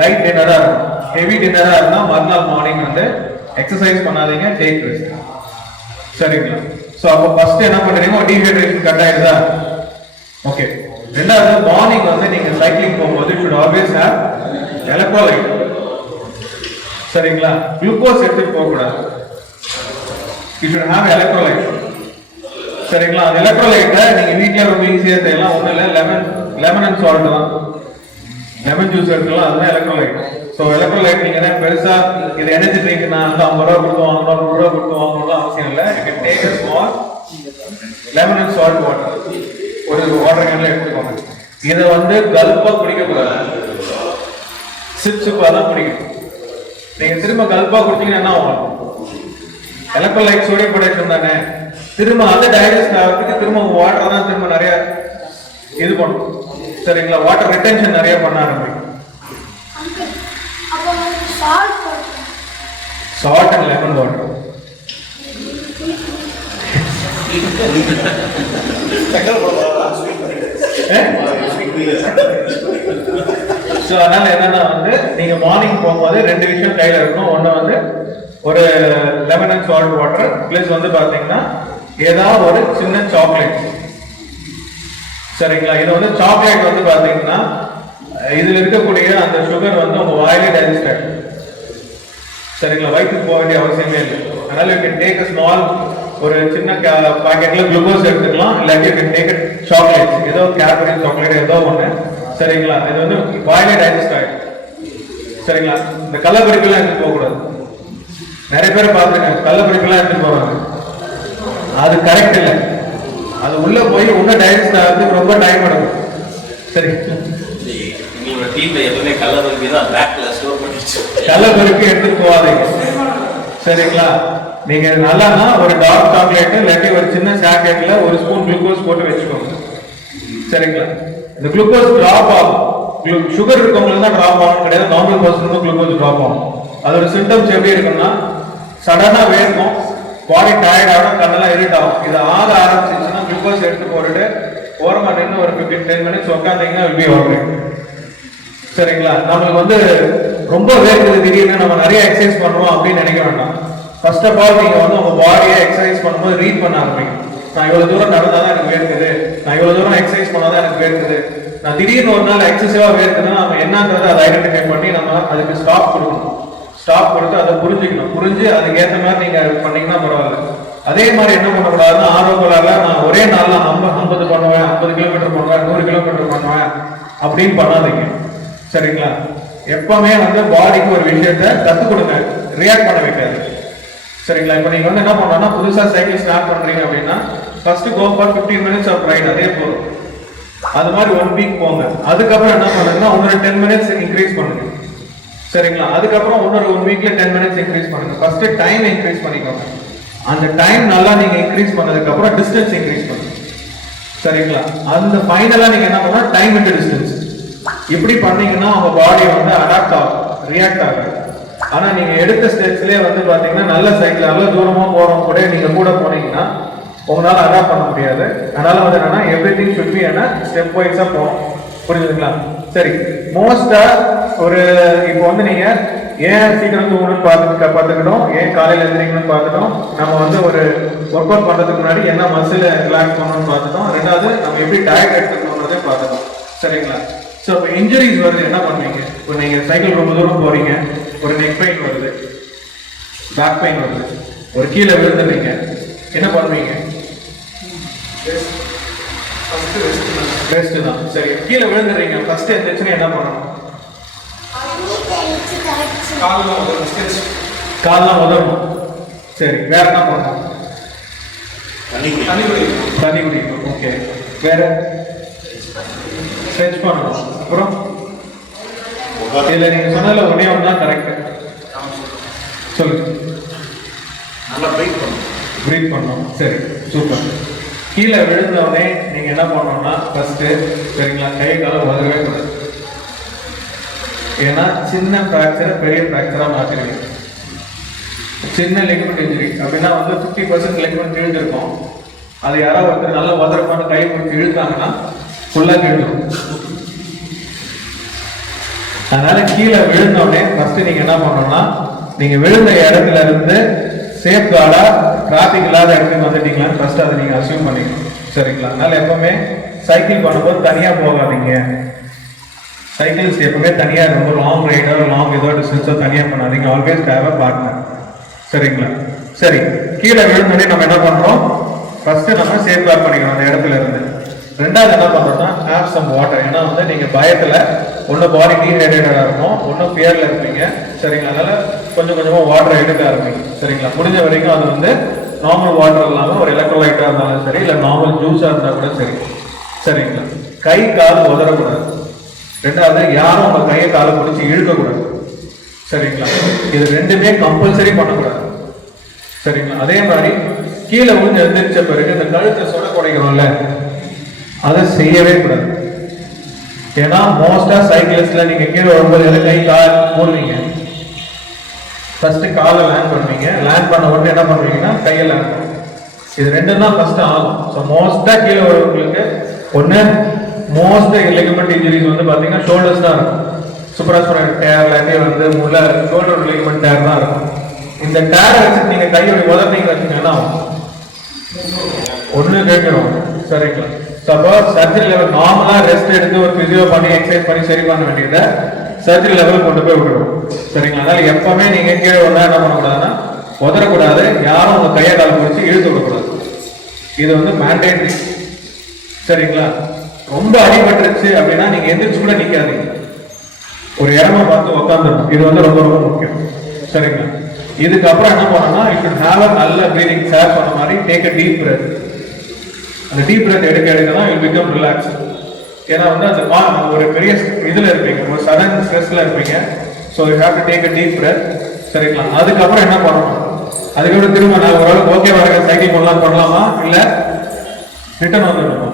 லைட் டின்னரா இருக்கும். ஹெவி டின்னரா இருந்தா மறுநாள் மார்னிங் வந்து எக்ஸசைஸ் பண்ணாதீங்க, டேக் ரெஸ்ட். சரிங்களா? சோ அப்ப ஃபர்ஸ்ட் என்ன பண்றீங்க? டீஹைட்ரேஷன் கட் ஆயிடுதா? ஓகே. ரெண்டாவது மார்னிங் வந்து நீங்க சைக்கிளிங் போகும்போது should always have electrolyte. சரிங்களா? குளுக்கோஸ் எடுத்துட்டு போக கூடாது. you should have electrolyte. சரிங்களா? அந்த எலக்ட்ரோலைட்டை நீங்க வீட்லயே ரொம்ப ஈஸியா செய்யலாம். ஒண்ணும் இல்ல, லெமன் அண்ட் சால்ட் தான். லெமன் ஜூஸ் எடுக்கலாம், அதுதான் எலக்ட்ரோலைட். ஸோ எலக்ட்ரோலைட் நீங்க என்ன பெருசா இது எனர்ஜி ட்ரிங்க் நான் வந்து 50 ரூபா கொடுத்து வாங்கணும், 100 ரூபா கொடுத்து வாங்கணும்னு அவசியம் இல்லை. You can take a small lemon and salt water. ஒரு வாட்டர் கேன்ல எடுத்துக்கோங்க. இதை வந்து கல்ப்பா குடிக்க கூடாது, சிப்பா தான் குடிக்கணும். நீங்க திரும்ப கல்ப்பா குடிச்சீங்கன்னா என்ன ஆகும்? எலக்ட்ரோலைட் சோடியம் பொட்டாசியம் தானே, திரும்ப அதை டைஜஸ்ட் ஆகிறதுக்கு திரும்ப வாட்டர் தான் திரும்ப நிறைய இது பண்ணும். சரிங்களா? வாட்டர் ரிட்டென்ஷன் நிறைய பண்ண ஆரம்பிக்கும். Salt and lemon water. So அதனால என்னன்னா வந்து நீங்க மார்னிங் போகும்போது 2 விஷயம் கையில இருக்கணும். ஒண்ணு வந்து ஒரு lemon and salt water, plus வந்து பாத்தீங்கன்னா ஏதாவது ஒரு சின்ன சாக்லேட். சரிங்களா? இது வந்து சாக்லேட் வந்து பாத்தீங்கன்னா இதுல இருக்கக்கூடிய அந்த சுகர் வந்து உங்க வாயிலே டைஜஸ்ட் ஆகும். சரிங்களா? வயிற்றுக்கு போக வேண்டிய அவசியமே இல்லை. அதனால you can take a small, ஒரு சின்ன பாக்கெட்ல குளுக்கோஸ் எடுத்துக்கலாம், இல்லாட்டி you can take a chocolate, ஏதோ கேட்பரி சாக்லேட் ஏதோ ஒண்ணு. சரிங்களா? இது வந்து வாயிலே டைஜஸ்ட் ஆகும். சரிங்களா? இந்த கள்ளப்பருப்பெல்லாம் எடுத்து போக கூடாது. நிறைய பேர் பார்த்துருக்கேன் கள்ளப்பருப்பெல்லாம் எடுத்து போறாங்க, அது கரெக்ட் இல்லை. அது உள்ள போய் இன்னும் டைஜஸ்ட் ஆகிறதுக்கு ரொம்ப டைம் எடுக்கும். சரி, உங்களோட டீம்ல எப்பவுமே கள்ளப்பருப்பி தான் பேக்ல ஸ்டோர் பண்ணி வச்சிருக்கோம். கள்ளப்பருப்பி எடுத்துட்டு போகாதீங்க. சரிங்களா? நீங்க நல்லானா ஒரு டார்க் சாக்லேட் இல்லாட்டி ஒரு சின்ன சாக்லேட்ல ஒரு ஸ்பூன் குளுக்கோஸ் போட்டு வச்சுக்கோங்க. சரிங்களா? இந்த குளுக்கோஸ் டிராப் ஆகும். சுகர் இருக்கவங்களுக்கு தான் டிராப் ஆகும் கிடையாது, நார்மல் பர்சனுக்கும் குளுக்கோஸ் டிராப் ஆகும். அதோட சிம்டம்ஸ் எப்படி இருக்குன்னா சடனா வேர்க்கும், பாடி டயர்ட் ஆகும், கண்ணெல்லாம் இரிட் ஆகும். இது ஆக ஆரம்பிச்சிச்சுன்னா குளுக்கோஸ் எடுத்து போட்டுட்டு ஓரமா நின்று ஒரு 15-10 மினிட்ஸ் உட்காந்தீங்கன்னா will be alright. சரிங்களா? நம்மளுக்கு வந்து ரொம்ப வேர்க்குது திடீர்னு நம்ம நிறைய எக்ஸசைஸ் பண்ணுவோம் அப்படின்னு நினைக்க வேண்டாம். ஃபர்ஸ்ட் ஆஃப் ஆல் நீங்க வந்து உங்க பாடியை எக்ஸசைஸ் பண்ணும்போது ரீட் பண்ண ஆரம்பிங்க. நான் இவ்வளவு தூரம் நடந்தாதான் எனக்கு வேர்க்குது, நான் இவ்வளவு தூரம் எக்ஸசைஸ் பண்ணாதான் எனக்கு வேர்க்குது, நான் திடீர்னு ஒரு நாள் எக்ஸசிவா வேர்க்குதுன்னா நம்ம என்னன்றதை அதை ஐடென்டிஃபை பண்ணி நம்ம அதுக்கு ஸ்டாப் கொடுக்கணும். ஸ்டாப் கொடுத்து அதை புரிஞ்சுக்கணும். புரிஞ்சு அதுக்கு ஏற்ற மாதிரி நீங்க பண்ணீங்கன்னா பரவாயில்ல. அதே மாதிரி என்ன பண்ணக்கூடாதுன்னா ஆர்வக்கோளாறுல நான் ஒரே நாள்ல 50 பண்ணுவேன், 50 கிலோமீட்டர் பண்ணுவேன், 100 கிலோமீட்டர் பண்ணுவேன் அப்படின்னு பண்ணாதீங்க. சரிங்களா? எப்பவுமே வந்து பாடிக்கு ஒரு விஷயத்த கத்துக் கொடுங்க, ரியாக்ட் பண்ண வைக்காது. சரிங்களா? இப்போ நீங்க வந்து என்ன பண்ணணும்னா புதுசா சைக்கிள் ஸ்டார்ட் பண்றீங்க அப்படின்னா first go for 15 minutes of ride, அதே போதும். அது மாதிரி 1 வீக் போங்க. அதுக்கப்புறம் என்ன பண்ணுங்கன்னா இன்னொரு 10 மினிட்ஸ் இன்க்ரீஸ் பண்ணுங்க. சரிங்களா? அதுக்கப்புறம் இன்னொரு 1 வீக்ல 10 மினிட்ஸ் இன்க்ரீஸ் பண்ணுங்க. ஃபர்ஸ்ட் டைம் இன்க்ரீஸ் பண்ணிக்கோங்க. அந்த டைம் நல்லா நீங்க இன்க்ரீஸ் பண்ணதுக்கு அப்புறம் டிஸ்டன்ஸ் இன்க்ரீஸ் பண்ணுங்க. சரிங்களா? அந்த ஃபைனலா நீங்க என்ன பண்ணணும், டைம் இன்டு டிஸ்டன்ஸ். இப்படி பண்ணீங்கன்னா உங்க பாடி வந்து அடாப்ட் ஆகும், ரியாக்ட் ஆகும். ஆனா நீங்க எடுத்த ஸ்டெப்ஸ்லயே வந்து பாத்தீங்கன்னா நல்ல சைக்கிள் நல்ல தூரமா போறவங்க கூட நீங்க கூட போனீங்கன்னா உங்களால அடாப்ட் பண்ண முடியாது. அதனால வந்து என்னன்னா எவ்ரிதிங் ஷுட் பி ஸ்டெப் வைஸா போகும். புரியுதுங்களா? சரி, மோஸ்டா ஒரு இப்போ வந்து நீங்க ஏன் சீக்கிரம் தூங்கணும்னு பார்த்துக்கிட்டோம், ஏன் காலையில எழுந்திரிக்கணும்னு பார்த்துட்டோம், நம்ம வந்து ஒரு ஒர்க் அவுட் பண்றதுக்கு முன்னாடி என்ன மசில் ரிலாக்ஸ் பண்ணணும்னு பார்த்துட்டோம், ரெண்டாவது நம்ம எப்படி டயட் எடுத்துக்கணும்ன்றதே பார்த்துட்டோம். சரிங்களா? ஸோ இப்போ இன்ஜுரிஸ் வருது, என்ன பண்ணுவீங்க? இப்போ நீங்க சைக்கிள் ரொம்ப தூரம் போறீங்க, ஒரு நெக் பெயின் வருது, பேக் பெயின் வருது, ஒரு கீழே விழுந்துடுறீங்க, என்ன பண்ணுவீங்க? ரெஸ்ட் தான். சரி, கீழே விழுந்துடுறீங்க, ஃபர்ஸ்ட் எந்திரிச்சுன்னா என்ன பண்ணணும்? கால்லாம் உதறணும். சரி, வேற என்ன பண்ணணும்? தண்ணி குடிக்கணும். ஓகே, வேற ஸ்ட்ரெச் பண்ணணும். அப்புறம் இல்ல நீங்க சொன்னதுல ஒன்னே ஒன்று தான் கரெக்ட். சொல்லுங்க. நல்லா பிரேக் பண்ணும். பிரீத் பண்ணணும். சரி, சூப்பர். கீழே விழுந்தவொடனே நீங்க என்ன பண்ணணும்னா ஃபர்ஸ்ட், சரிங்களா, கை காலை உதறவே கூடாது. ஏன்னா சின்ன ஃப்ராக்சரை பெரிய ஃப்ராக்சரா மாத்திருவீங்க. சின்ன லெக்மெண்ட் இன்ஜுரி அப்படின்னா வந்து 50% லெக்மெண்ட் இழுந்திருக்கும். அது யாராவது ஒருத்தர் நல்லா உதறப்பான கை பிடிச்சி இழுத்தாங்கன்னா ஃபுல்லா கிழிடும். அதனால கீழே விழுந்தோடனே ஃபர்ஸ்ட் நீங்க என்ன பண்ணணும்னா, நீங்க விழுந்த இடத்துல இருந்து சேஃப் கார்டா டிராபிக் இல்லாத இடத்துக்கு வந்துட்டீங்களான்னு ஃபர்ஸ்ட் அதை நீங்க அசியூம் பண்ணிக்கணும். சரிங்களா? அதனால எப்பவுமே சைக்கிள் பண்ணும்போது தனியா போகாதீங்க. சைக்கிள்ஸ் எப்பவுமே தனியா ரொம்ப லாங் ரைடோ லாங் ஏதோ டிஸ்டன்ஸோ தனியா பண்ணாதீங்க. Always have a partner. சரிங்களா? சரி, கீழே விழுந்தோடனே நம்ம என்ன பண்றோம்? ஃபர்ஸ்ட் நம்ம சேஃப் கார்ட் பண்ணிக்கணும் அந்த இடத்துல இருந்து. ரெண்டாவது என்ன பண்றோம்னா ஹேவ் சம் வாட்டர். ஏன்னா வந்து நீங்க பயத்துல ஒன்னும் பாடி டீஹைட்ரேட்டடா இருக்கும், ஒன்னும் ஃபியர்ல இருப்பீங்க. சரிங்களா? அதனால கொஞ்சம் கொஞ்சமா வாட்டர் எடுக்க ஆரம்பிங்க. சரிங்களா? முடிஞ்ச வரைக்கும் அது வந்து நார்மல் வாட்டர் இல்லாம ஒரு எலக்ட்ரோலைட்டா இருந்தாலும் சரி, இல்ல நார்மல் ஜூஸா இருந்தா கூட சரி. சரிங்களா? கை கால் உதறக்கூடாது. ரெண்டாவது யாரும் உங்க கையை காலை பிடிச்சி இழுக்கக்கூடாது. சரிங்களா? இது ரெண்டுமே கம்பல்சரி பண்ணக்கூடாது. சரிங்களா? அதே மாதிரி கீழே விழுந்து எழுந்திரிச்ச பிறகு இந்த கழுத்தை சொட குடைக்கிறோம்ல, அதை செய்யவே கூடாது. ஏன்னா மோஸ்டா சைக்கிள்ஸ்ல நீங்க கீழே வரும்போது கை கால் மூடுவீங்க. ஃபர்ஸ்ட் காலை லேண்ட் பண்ணுவீங்க, லேண்ட் பண்ண உடனே என்ன பண்ணுவீங்கன்னா கையை லேண்ட் பண்ணுவீங்க. இது ரெண்டும் தான் ஃபர்ஸ்ட் ஆகும். ஸோ மோஸ்டா கீழே வரவங்களுக்கு ஒன்று மோஸ்ட் லிகமெண்ட் இன்ஜுரிஸ் வந்து பார்த்தீங்கன்னா ஷோல்டர்ஸ் தான் இருக்கும். சூப்பராஸ்பரல் டேர் இல்லாட்டி வந்து உள்ள ஷோல்டர் லிகமெண்ட் டேர் தான் இருக்கும். இந்த டேரை வச்சு நீங்க கையோட உதறீங்க வச்சுங்கன்னா ஒண்ணு கேட்கிறோம். சரிங்களா? சப்போஸ் சர்ஜரி லெவல் நார்மலா ரெஸ்ட் எடுத்து ஒரு பிசியோ பண்ணி எக்ஸசைஸ் பண்ணி சரி பண்ண வேண்டியதை சர்ஜரி லெவல் கொண்டு போய் விட்டுரும். சரிங்களா? அதனால எப்பவுமே நீங்க கீழே வந்தா என்ன பண்ணக்கூடாதுன்னா உதறக்கூடாது, யாரும் உங்க கையை கால பிடிச்சி இழுத்து விடக்கூடாது. இது வந்து மேண்டேட்டரி. சரிங்களா? ரொம்ப அடிபட்டுருச்சு அப்படின்னா நீங்க எந்திரிச்சு கூட நிக்காதீங்க, ஒரு இடமா பார்த்து உட்காந்துருக்கும். இது வந்து ரொம்ப ரொம்ப முக்கியம். சரிங்களா? இதுக்கப்புறம் என்ன பண்ணணும்னா இப்ப ஹேவ் நல்ல பிரீதிங் சார் பண்ண மாதிரி டேக் அ டீப் பிரெத். அந்த டீப் பிரெத் எடுக்க தான் வில் பிகம் ரிலாக்ஸ். ஏன்னா வந்து அந்த ஒரு பெரிய இதுல இருப்பீங்க, ஒரு சடன் ஸ்ட்ரெஸ்ல இருப்பீங்க. So you have to take a deep breadth. சரிங்களா? அதுக்கப்புறம் என்ன பண்ணணும், அதுக்கப்புறம் திரும்ப நான் ஓரளவுக்கு ஓகேவா இருக்க சைக்கிள் பண்ணலாமா இல்ல ரிட்டர்ன் வந்துடணுமா?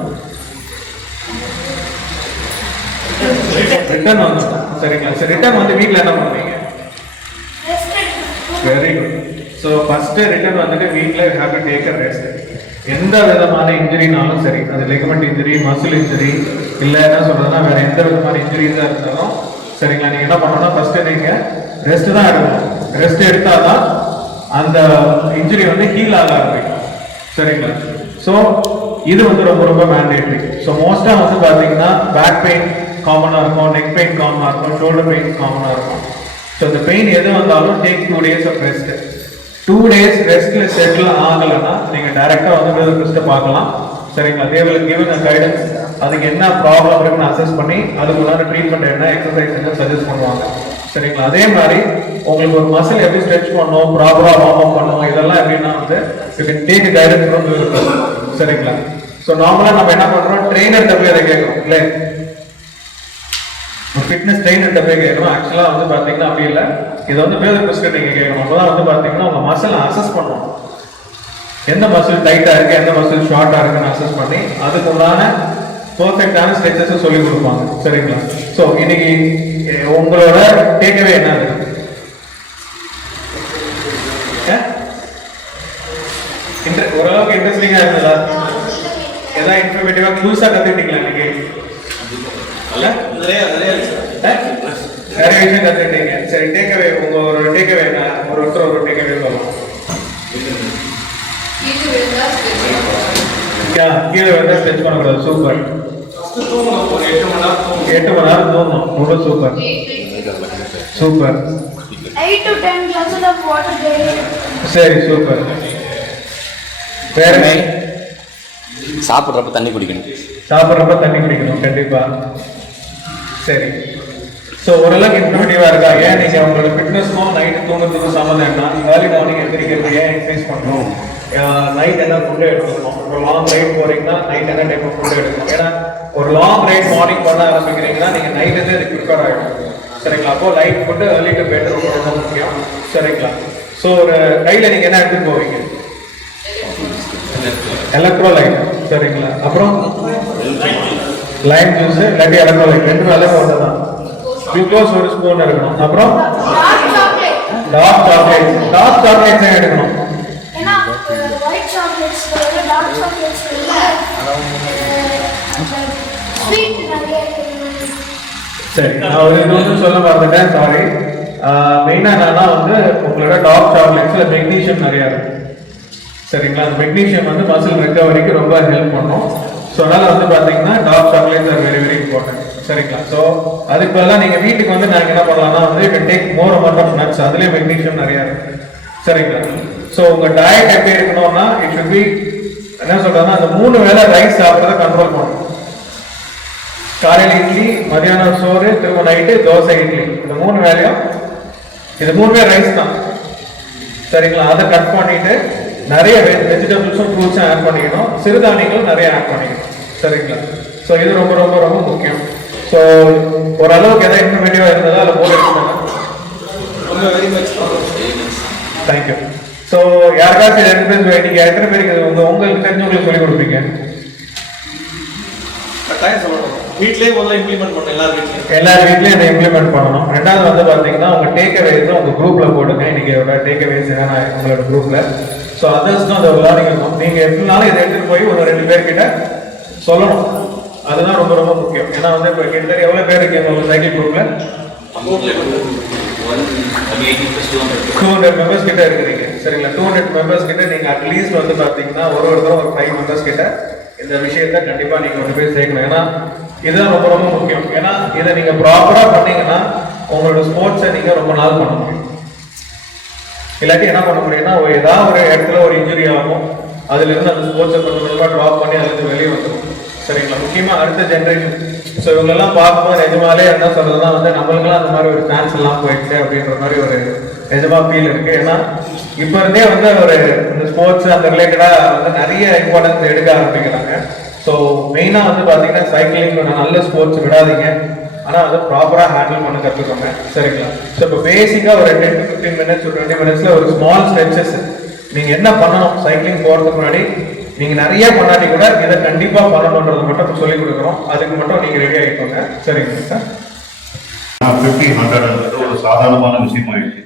ரிட்டர்ன் வந்துடும். சரிங்களா? சரி, ரிட்டர்ன் வந்து வீட்டில் என்ன பண்ணுவீங்க? Very good. So first return வந்துட்டு வீட்டில் have to take a rest. எந்த விதமான இன்ஜுரினாலும் சரி, அது லெகமெண்ட் இன்ஜுரி, மசில் இன்ஜுரி, இல்லை என்ன சொல்றதுன்னா வேற எந்த விதமான இன்ஜுரிஸாக இருந்தாலும் சரிங்களா, நீங்க என்ன பண்ணணும்னா ஃபர்ஸ்ட் நீங்க ரெஸ்ட் தான் எடுக்கணும். ரெஸ்ட் எடுத்தாதான் அந்த இன்ஜுரி வந்து ஹீல் ஆக ஆரம்பிக்கும். சரிங்களா? ஸோ இது வந்து ரொம்ப ரொம்ப மேண்டேட்டரி. ஸோ மோஸ்டா வந்து பாத்தீங்கன்னா பேக் பெயின் காமனா இருக்கும், நெக் பெயின் காமனா இருக்கும், ஷோல்டர் பெயின் காமனா இருக்கும். ஸோ இந்த பெயின் எது வந்தாலும் take 2 days off rest. 2 days ரெஸ்ட்ல செட்டில் ஆகலைன்னா நீங்க டைரக்டா வந்து ஃபிசியோதெரபிஸ்ட்டை பார்க்கலாம். சரிங்களா? they will give a guidance. அதுக்கு என்ன ப்ராப்ளம் இருக்குன்னு அசஸ் பண்ணி அதுக்குள்ளான ட்ரீட்மெண்ட் என்ன, எக்ஸசைஸ் என்ன சஜஸ்ட் பண்ணுவாங்க. சரிங்களா? அதே மாதிரி உங்களுக்கு ஒரு மசில் எப்படி ஸ்ட்ரெச் பண்ணணும், ப்ராப்பரா வார்ம் அப் பண்ணணும், இதெல்லாம் எப்படின்னா வந்து you can take guidance from physiotherapist. சரிங்களா? ஸோ நார்மலா நம்ம என்ன பண்றோம், ட்ரெயினர்கிட்ட போய் அதை கேட்கறோம் இல்லை, ஒரு ஃபிட்னஸ் ட்ரெயினர்கிட்ட போய் கேட்கணும். ஆக்சுவலா வந்து பாத்தீங்கன்னா அப்படி இல்லை, இதை வந்து ஃபிசியோதெரபிஸ்ட் நீங்க கேட்கணும். அப்பதான் வந்து பாத்தீங்கன்னா உங்க மசில் அசஸ் பண்ணணும், எந்த மசில் டைட்டா இருக்கு, எந்த மசில் ஷார்ட்டா இருக்குன்னு அசஸ் பண்ணி அதுக்கு உண்டான பெர்ஃபெக்டான ஸ்ட்ரெச்சஸ் சொல்லி கொடுப்பாங்க. சரிங்களா? ஸோ இன்னைக்கு உங்களோட டேக்அவே என்ன இருக்கு? ஓரளவுக்கு இன்ட்ரெஸ்டிங்கா இருந்ததா? ஏதாவது இன்ஃபர்மேட்டிவா க்ளூஸா கத்துக்கிட்டீங்களா இன்னைக்கு? நிறைய விஷயம் கத்துக்கிட்டீங்க. சரி, டேக்அவே உங்க ஒரு டேக்அவே என்ன, ஒருத்தர் ஒரு டேக்அவே சொல்லலாம். கீழே வந்து ஸ்ட்ரெச் பண்ணக்கூடாது. சூப்பர். 8 மணி நேரம் தூங்கணும். ரொம்ப super super. 8 to 10 glasses of water daily. சரி, சூப்பர். வேற சாப்பிட்றப்ப தண்ணி குடிக்கணும். சாப்பிட்றப்ப தண்ணி குடிக்கணும் கண்டிப்பா. சரி, ஸோ ஓரளவுக்கு இன்ஃபர்மேட்டிவா இருக்கா? ஏன் நீங்க உங்களோட ஃபிட்னஸ்க்கும் நைட்டு தூங்குறதுக்கும் சம்மந்தம் என்ன, ஏர்லி மார்னிங் எந்திரிக்கிறது ஏன் எக்ஸசைஸ் பண்ணணும், நைட் என்ன ஃபுட்டு எடுக்கணும், ஒரு லாங் ரைட் போறீங்கன்னா நைட் என்ன டைப் ஆஃப் ஃபுட்டு எடுக்கணும். ஏன்னா ஒரு லாங் ரைட் மார்னிங் பண்ண ஆரம்பிக்கிறீங்கன்னா நீங்க நைட்டு இது ப்ரிப்பேர் ஆகிடும். சரிங்களா? அப்போ light food early to bed ரொம்ப ரொம்ப முக்கியம். சரிங்களா? ஸோ ஒரு கையில் நீங்க என்ன எடுத்துட்டு போவீங்க? எலக்ட்ரோலைட். சரிங்களா? அப்புறம் லைம் ஜூஸ் இல்லாட்டி எலக்ட்ரோலைட், ரெண்டு வேலையும் ஒன்று தான். குளுக்கோஸ் ஒரு ஸ்பூன் இருக்கணும். அப்புறம் டார்க் சாக்லேட்ஸ் எடுக்கணும். ஏன்னா white chocolates dark chocolates sweet நிறைய இருக்கு. சரி, நான் ஒரு இது வந்து சொல்ல மறந்துட்டேன், சாரி. மெயினா என்னன்னா வந்து உங்களோட டார்க் சாக்லேட்ஸ்ல மெக்னீஷியம் நிறைய இருக்கு. சரிங்களா? அந்த மெக்னீஷியம் வந்து மசில் ரெக்கவரிக்கு ரொம்ப ஹெல்ப் பண்ணும். ஸோ அதனால வந்து பாத்தீங்கன்னா dark chocolates are very very important. சரிங்களா? ஸோ அதுக்கு பதிலாக நீங்க வீட்டுக்கு வந்து நாங்கள் என்ன பண்ணலாம்னா வந்து you can take more amount of nuts, அதுலேயே மெக்னீஷியம் நிறைய இருக்கு. சரிங்களா? ஸோ உங்க டயட் எப்படி இருக்கணும்னா இட் ஷுட் பி என்ன சொல்றதுன்னா அந்த 3 வேளை ரைஸ் சாப்பிட்றத கண்ட்ரோல் பண்ணணும். காலையில் இட்லி, மதியானம் சோறு, திரும்ப நைட்டு தோசை இட்லி, இந்த 3 வேலையும் இது 3 ரைஸ் தான். சரிங்களா? அதை கட் பண்ணிட்டு நிறைய வெஜிடபிள்ஸும் ஃப்ரூட்ஸும் ஆட் பண்ணிக்கணும், சிறுதானியங்களும் நிறைய ஆட் பண்ணிக்கணும். சரிங்களா? ஸோ இது ரொம்ப ரொம்ப ரொம்ப முக்கியம். ஸோ ஓரளவுக்கு எதாவது இன்ஃபர்மேட்டிவாக இருந்ததா அதில் போட்டு எடுத்துட்டாங்க. ரொம்ப வெரி மச் தேங்க்யூ. ஸோ யாருக்காச்சும் நீங்கள் எத்தனை பேருக்கு உங்களுக்கு தெரிஞ்சவங்களுக்கு சொல்லிக் கொடுப்பீங்க? கட்டாயம் சொல்லணும். வீட்லயே முதல்ல இம்ப்ளிமெண்ட் பண்ணணும். எல்லார் வீட்லயும் இதை இம்ப்ளிமெண்ட் பண்ணணும். ரெண்டாவது வந்து பாத்தீங்கன்னா உங்க டேக்அவேஸ் உங்க குரூப்ல போடுங்க. இன்னைக்கு டேக்அவேஸ் உங்களோட குரூப்ல. ஸோ அதர்ஸ்க்கும் அதை லேர்னிங் இருக்கும். நீங்க எப்படினாலும் இதை எடுத்துட்டு போய் ஒரு 2 பேர்கிட்ட சொல்லணும். அதுதான் ரொம்ப ரொம்ப முக்கியம். ஏன்னா வந்து இப்போ கிட்டத்தட்ட எவ்வளவு பேர் இருக்கீங்க உங்க சைக்கிள் குரூப்ல? 180 plus 200. 200 மெம்பர்ஸ் கிட்ட இருக்கிறீங்க சரிங்களா. 200 மெம்பர்ஸ் கிட்ட நீங்க அட்லீஸ்ட் வந்து பாத்தீங்கன்னா ஒருத்தரும் ஒரு 5 மெம்பர்ஸ் கிட்ட இந்த விஷயத்த கண்டிப்பா நீங்க கொண்டு போய் சேர்க்கணும். ஏன்னா இதுதான் ரொம்ப ரொம்ப முக்கியம். ஏன்னா இதை நீங்க ப்ராப்பரா பண்ணீங்கன்னா உங்களோட ஸ்போர்ட்ஸை நீங்க ரொம்ப நாள் பண்ண முடியும். இல்லாட்டி என்ன பண்ண முடியும்னா ஏதாவது ஒரு இடத்துல ஒரு இன்ஜுரி ஆகும், அதுல இருந்து அந்த ஸ்போர்ட்ஸை கொஞ்சம் கொஞ்சமா ட்ராப் பண்ணி அதுல இருந்து வெளியே வந்துடும் சரிங்களா. முக்கியமா அடுத்த ஜென்ரேஷன். ஸோ இவங்களெல்லாம் பார்க்கும்போது நிஜமாலே என்ன சொல்றதுன்னா வந்து நம்மளுக்கெல்லாம் அந்த மாதிரி ஒரு சான்ஸ் எல்லாம் போயிடுச்சு அப்படின்ற மாதிரி ஒரு நிஜமா ஃபீல் இருக்கு. ஏன்னா இப்போ இருந்தே வந்து ஒரு இந்த ஸ்போர்ட்ஸ் அந்த ரிலேட்டடா வந்து நிறைய இம்பார்ட்டன்ஸ் எடுக்க ஆரம்பிக்கிறாங்க. ஸோ மெயினாக வந்து பார்த்தீங்கன்னா சைக்கிளிங் நல்ல ஸ்போர்ட்ஸ் விடாதீங்க, ஆனால் அதை ப்ராப்பராக ஹேண்டில் பண்ண கற்றுக்கோங்க சரிங்களா. ஸோ இப்போ பேசிக்காக ஒரு 10 to 15 minutes ஒரு 20 minutesல ஒரு ஸ்மால் ஸ்டெப்ஸஸ் நீங்கள் என்ன பண்ணணும் சைக்கிளிங் போகிறதுக்கு முன்னாடி நீங்க நிறைய பண்ணாட்டி கூட இதை கண்டிப்பா பண்ணணும்ன்றது மட்டும் சொல்லிக் கொடுக்குறோம். அதுக்கு மட்டும் நீங்க ரெடி ஆகிக்கோங்க சரிங்களா சார். 50-100 ஒரு சாதாரணமான விஷயம் ஆயிடுச்சு.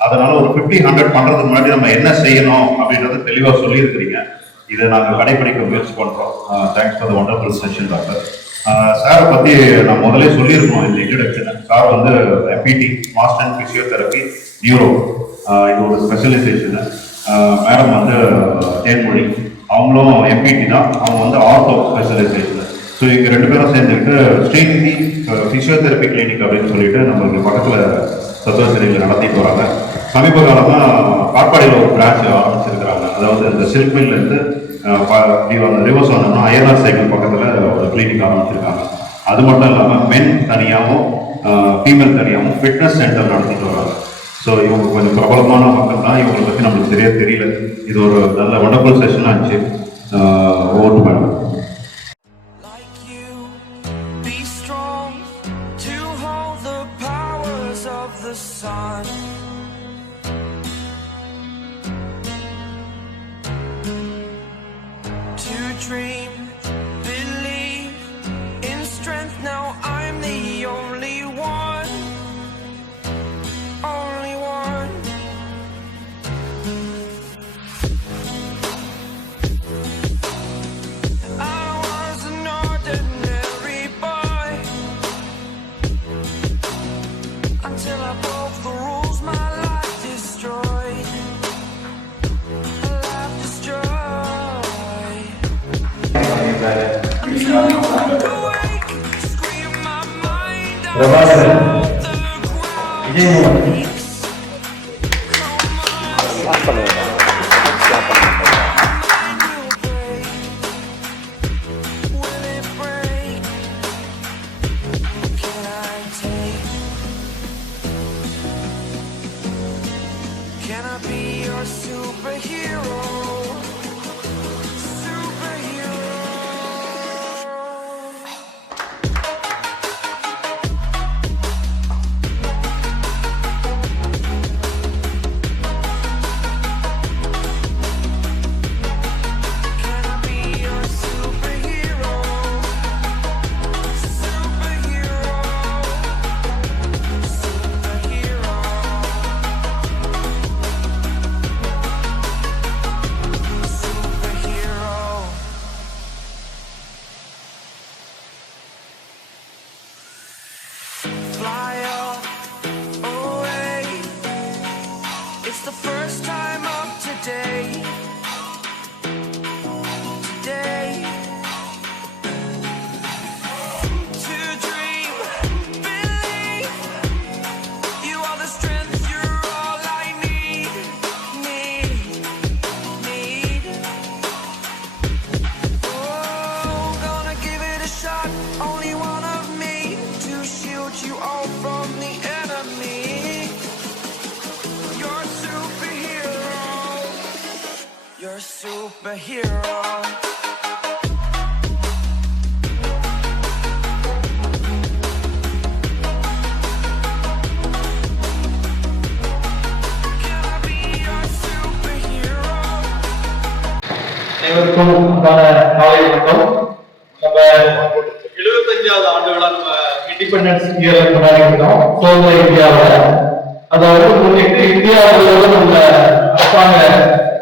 அதனால ஒரு 50-100 பண்றதுக்கு முன்னாடி நம்ம என்ன செய்யணும் அப்படின்றத தெளிவா சொல்லி இருக்கிறீங்க. இதை நாங்கள் கடைபிடிக்க முயற்சி பண்றோம். Thanks for the wonderful session doctor. சாரை பத்தி நான் முதலே சொல்லியிருக்கோம் இந்த இன்ட்ரடக்ஷன். சார் வந்து எம்பிடி மாஸ்டர் அண்ட் பிசியோதெரபி நியூரோ, இது ஒரு ஸ்பெஷலைசேஷன். மேடம் வந்து தேன்மொழி, அவங்களும் எம்பிடி தான், அவங்க வந்து ஆர்த்தோ ஸ்பெஷலைசேஷன். ஸோ இங்கே 2 பேரும் சேர்ந்துக்கிட்டு ஸ்ரீநிதி ஃபிசியோதெரபி கிளினிக் அப்படின்னு சொல்லிட்டு நம்மளுக்கு பக்கத்தில் சத்துவத்திரையில் நடத்திட்டு வராங்க. சமீப காலமாக காட்பாடியில் ஒரு பிரான்ச் ஆரம்பிச்சிருக்கிறாங்க. அதாவது இந்த சில்க் மில்லேருந்து அந்த ரிவர்ஸ் வந்தோம்னா ஐஎன்ஆர் சைக்கிள் பக்கத்தில் ஒரு கிளினிக் ஆரம்பிச்சிருக்காங்க. அது மட்டும் இல்லாமல் மென் தனியாகவும் ஃபீமேல் தனியாகவும் ஃபிட்னஸ் சென்டர் நடத்திட்டு வராங்க. ஸோ இவங்க கொஞ்சம் பிரபலமான மக்கள் தான், இவங்களை பற்றி நம்மளுக்கு சரியா தெரியல. இது ஒரு நல்ல வண்டர்ஃபுல் செஷனாக இருந்துச்சு. ஓட்டு மேடம். Superhero. அனைவருக்கும் காலை வணக்கம். நம்ம 75வது ஆண்டு விழா நம்ம இண்டிபெண்டன்ஸ் இயர்ல கொண்டாடி இருக்கோம் சுதந்திர இந்தியாவில். அதாவது முன்னிட்டு இந்தியாவில் உள்ள அரசாங்க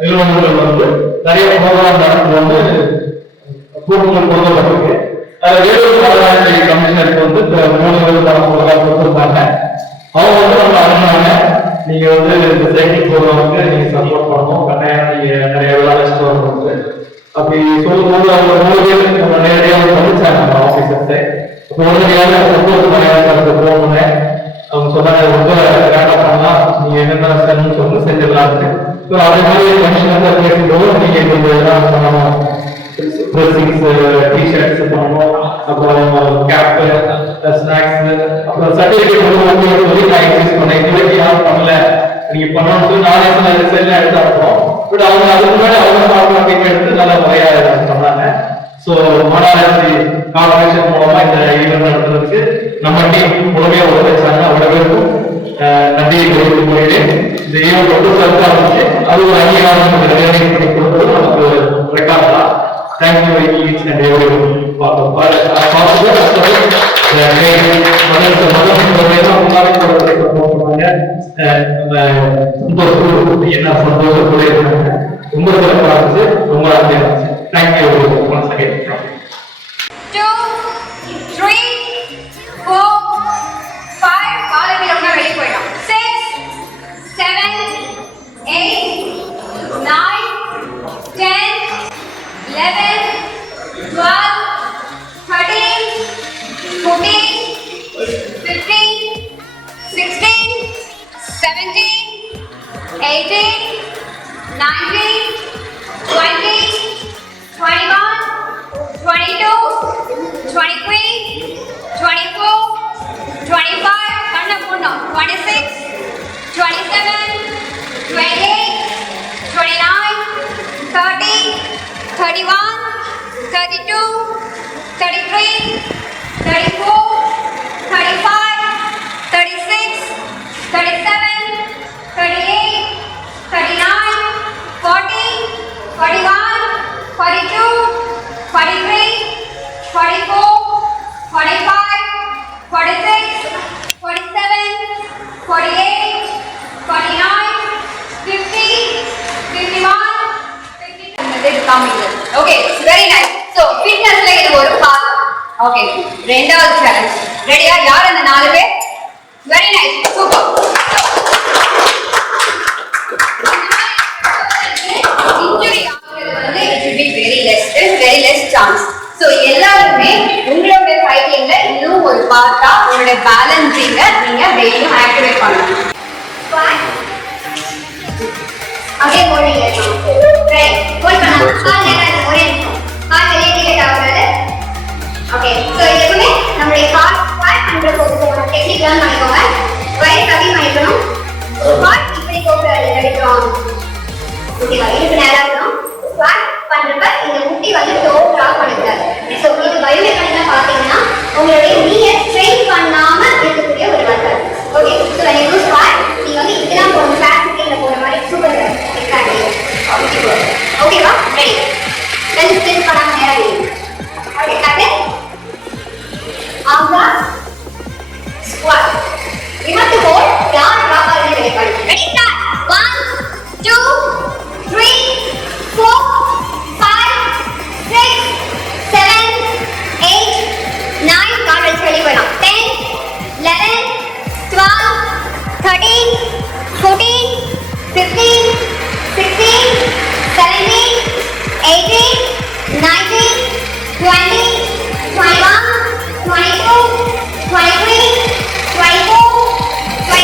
நிறுவனங்கள் வந்து நிறைய ப்ரோக்ராம் நடந்து வந்து கூட்டங்கள் கொடுக்கப்பட்டிருக்கு. வேலூர் மாநகராட்சி கமிஷனருக்கு வந்து 3 ப்ரோக்ராம் கொடுத்திருக்காங்க. அவங்க வந்து நம்ம இந்த சைக்கிள் ப்ரோக்ராமுக்கு நீங்க சப்போர்ட் பண்ணணும். கட்டாயம் நீங்க நிறைய அவேர்னஸ் வரணும். அப்படி சொல்லும்போது அவங்க 3 பேருக்கு நம்ம நேரடியாக வந்துச்சாங்க நம்ம ஆஃபீஸர்ஸை. அப்போ உடனடியாக சப்போர்ட் மலையாளத்துக்கு போகணுன்னு அவங்க சொன்னாங்க, ரொம்ப கிராண்டா பண்ணலாம், நீங்க என்னென்ன செய்யணும்னு சொல்லி செஞ்சிடலாம்னு. ஸோ அதே மாதிரி ஃபங்க்ஷன் பேசும்போது நீங்க கொஞ்சம் இதெல்லாம் பண்ணணும், ட்ரெஸ்ஸிங்ஸ், டிஷர்ட்ஸ் பண்ணணும், அப்புறம் கேப், ஸ்நாக்ஸ், அப்புறம் சர்டிஃபிகேட் வந்து சொல்லி நான் எக்ஸிஸ்ட் பண்ணேன். இது வரைக்கும் யாரும் பண்ணல, நீங்க பண்ணணும்னு சொல்லி நானே ரிசல்ட் எடுத்து அனுப்போம். பட் அவங்க அதுக்கு முன்னாடி அவங்க சாப்பிட்டு எடுத்து நல்ல முறையா பண்ணாங்க. ஸோ மாநகராட்சி கார்பரேஷன் மூலமா இந்த ஈவெண்ட் நடத்துறதுக்கு நம்ம டீம் முழுமையா உழைச்சாங்க. அவ்வளவு பேருக்கும் நன்றியை தெரிவித்துக் கொள்கிறேன். இந்த ஈவெண்ட் ரொம்ப சிறப்பாக இருந்துச்சு. அது ஒரு அங்கீகாரம் பண்ணி கொடுத்தது நமக்கு ரெக்கார்ட் தான். தேங்க்யூ ஈச் அண்ட் எவ்ரி என்ன சந்தோஷத்தோட இருக்காங்க. ரொம்ப சிறப்பாக இருந்துச்சு, ரொம்ப ஆசையா இருந்துச்சு. Thank you once again. 2, 3, 4, 5 காலை வீரம்னா வெளியே போயிடும். 6, 7, 8, 9, 10, 11, 12, 13, 14, 15, 16, 17, 18, 19, 20, 21, 22, 23, 24, 25, 26, 27, 28, 29, 30, 31, 32, 33, 34, 35, 36, 37, 38, 39, 40, 41, 42, 43, 44, 45, 46, 47, 48, 49, 50, 51, 52. Okay, it's very nice. So, fitnessல இது ஒரு part. Okay, ரெண்டாவது challenge. ரெடியா? யார் அந்த 4 பேர்? Very nice. Super. Injury ஆகுறது வந்து it should be very less chance. So எல்லாருமே உங்களோட ஃபைட்டிங்ல இன்னும் ஒரு பார்ட்டா உங்களோட பேலன்சிங்க நீங்க டெய்லியும் ஆக்டிவேட் பண்ணணும். அப்படியே போடுங்க. ரைட். ஹோல்ட் பண்ணலாம். கால் நேரா ஒரே நிமிஷம். கால் வெளியே டிகெட் ஆகுறது. ஓகே. சோ இதுக்குமே நம்மளுடைய கால் ஸ்குவாட் பண்ற போதுமான டெக்னிக் லேர்ன் பண்ணிக்கோங்க. வயிறு கம்மி பண்ணிக்கணும். ஸ்குவாட் இப்படி போடுறது எடுக்கணும். ஓகேவா? இதுக்கு நேரா இருக்கணும். ஸ்குவாட் பண்றப்ப இந்த முட்டி வந்து டோ டிராப் பண்ணக்கூடாது. சோ இது பயோமெக்கானிக்கா பாத்தீங்கன்னா உங்களுடைய நீயை ஸ்ட்ரெயின் பண்ணாம இருக்கக்கூடிய ஒரு method. Okay. So when you do squat நீங்க வந்து இதெல்லாம் போடுற பிளாஸ்டிக்ல போடுற மாதிரி சூப்பர் எக்ஸாக்ட்லி. ஓகேவா? ரெடி. லெட்ஸ் ஸ்ட்ரெச் பண்ணாம நேரா நில்லுங்க. ஓகே. அப்படியே amla squad. We have to hold down drop ஆகுறது ரெடி பண்ணு. Ready start. 1 2 3 4 5 6 7 8 9 கால் வச்சு வெளியே போயிடலாம். 10 11 12 13 14 15 16 17 18 19 20 21 22 23 24 25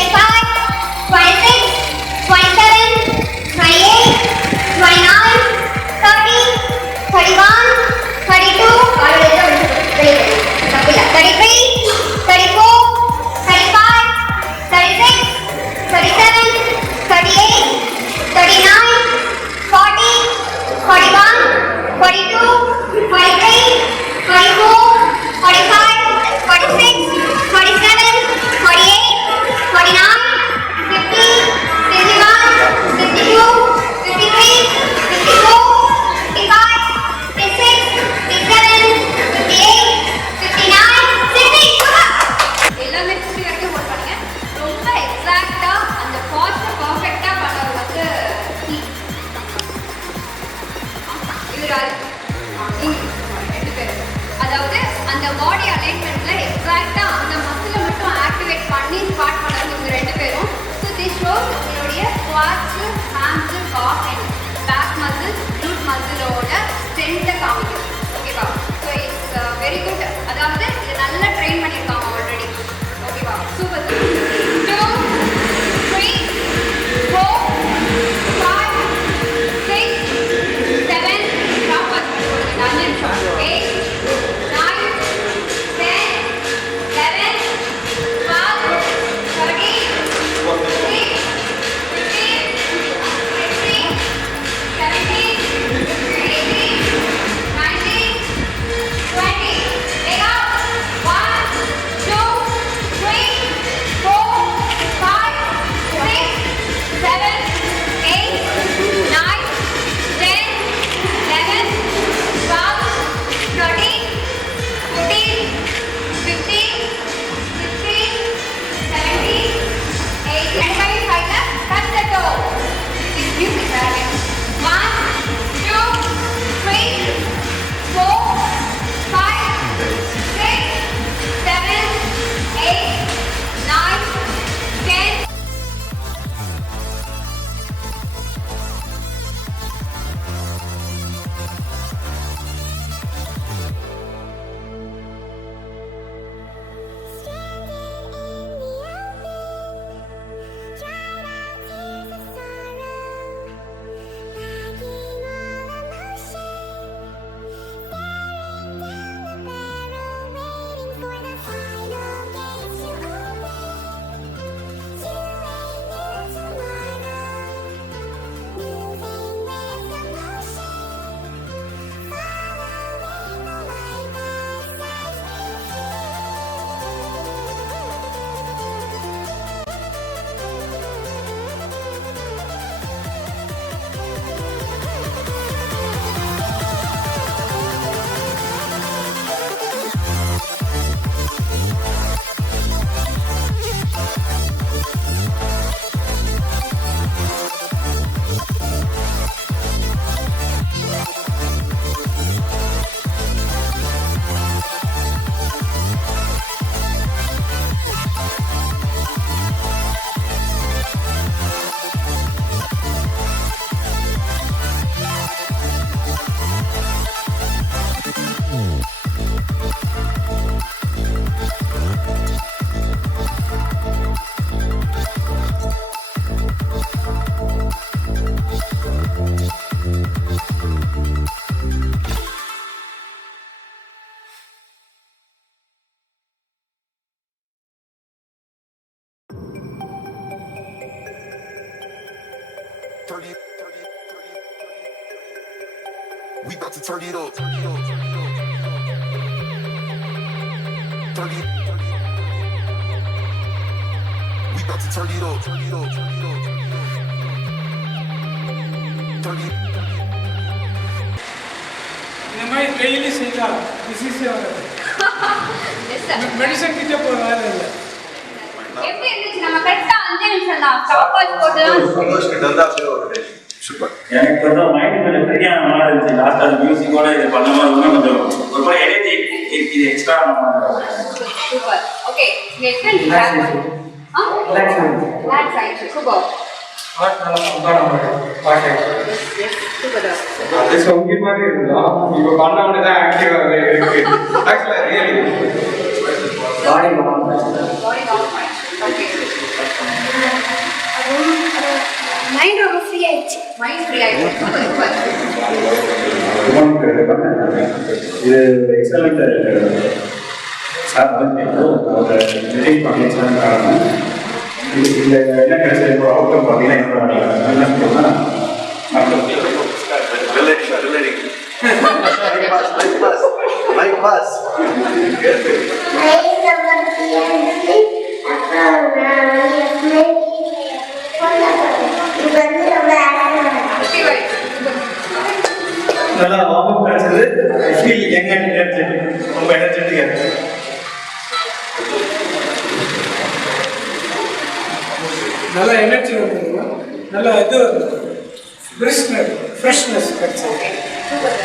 We about to turn it up. We about to turn it up. இந்த மாதிரி டெய்லி செய்தா டிசீஸே வராது. மெடிசன் கிட்ட போகிற வேலை இல்லை. எப்படி இருந்துச்சு? நம்ம கரெக்டா 5 நிமிஷம் தான் ஸ்டாப் வாட்ச் போட்டு சந்தோஷ் கிட்ட இருந்தா அப்படியே ஒரு சூப்பர். எனக்கு கொஞ்சம் மைண்ட் கொஞ்சம் ஃப்ரீயா நல்லா இருந்துச்சு. லாஸ்ட் அந்த மியூசிக்கோட இது பண்ண மாதிரி கொஞ்சம் ஒரு மாதிரி எனர்ஜி இது extra. Super. Okay next relax ஆயிடுச்சு. சூப்பர். ஹார்ட் நல்லா பம்பான மாதிரி பாட்டு. சூப்பர். அது சொங்கி மாதிரி இருந்தாலும் இப்போ பண்ண உடனே தான் ஆக்டிவாகவே இருக்கு. ஆக்சுவலாக ரியலி பாடி பாடி டவுன் ஓகே. மைண்ட் ரொம்ப ஃப்ரீ ஆயிடுச்சு. மைண்ட் ஃப்ரீ ஆயிடுச்சு. சூப்பர். இது எக்ஸலண்ட் சார் வந்து மெடிக் பண்ணிச்சான்னு காரணம் இதில் என்ன கிடைச்சது அவுட்கம் பார்த்தீங்கன்னா என்ன சொல்லுன்னா நல்லா வார்ம் கிடைச்சது. ஃபீல் யங் அண்ட் எனர்ஜெட்டிக், ரொம்ப எனர்ஜெட்டிக்காக இருக்கு. நல்ல எனர்ஜி வந்ததுன்னா நல்ல இது ஃப்ரெஷ்னஸ் கிடைச்சது. சூப்பர்.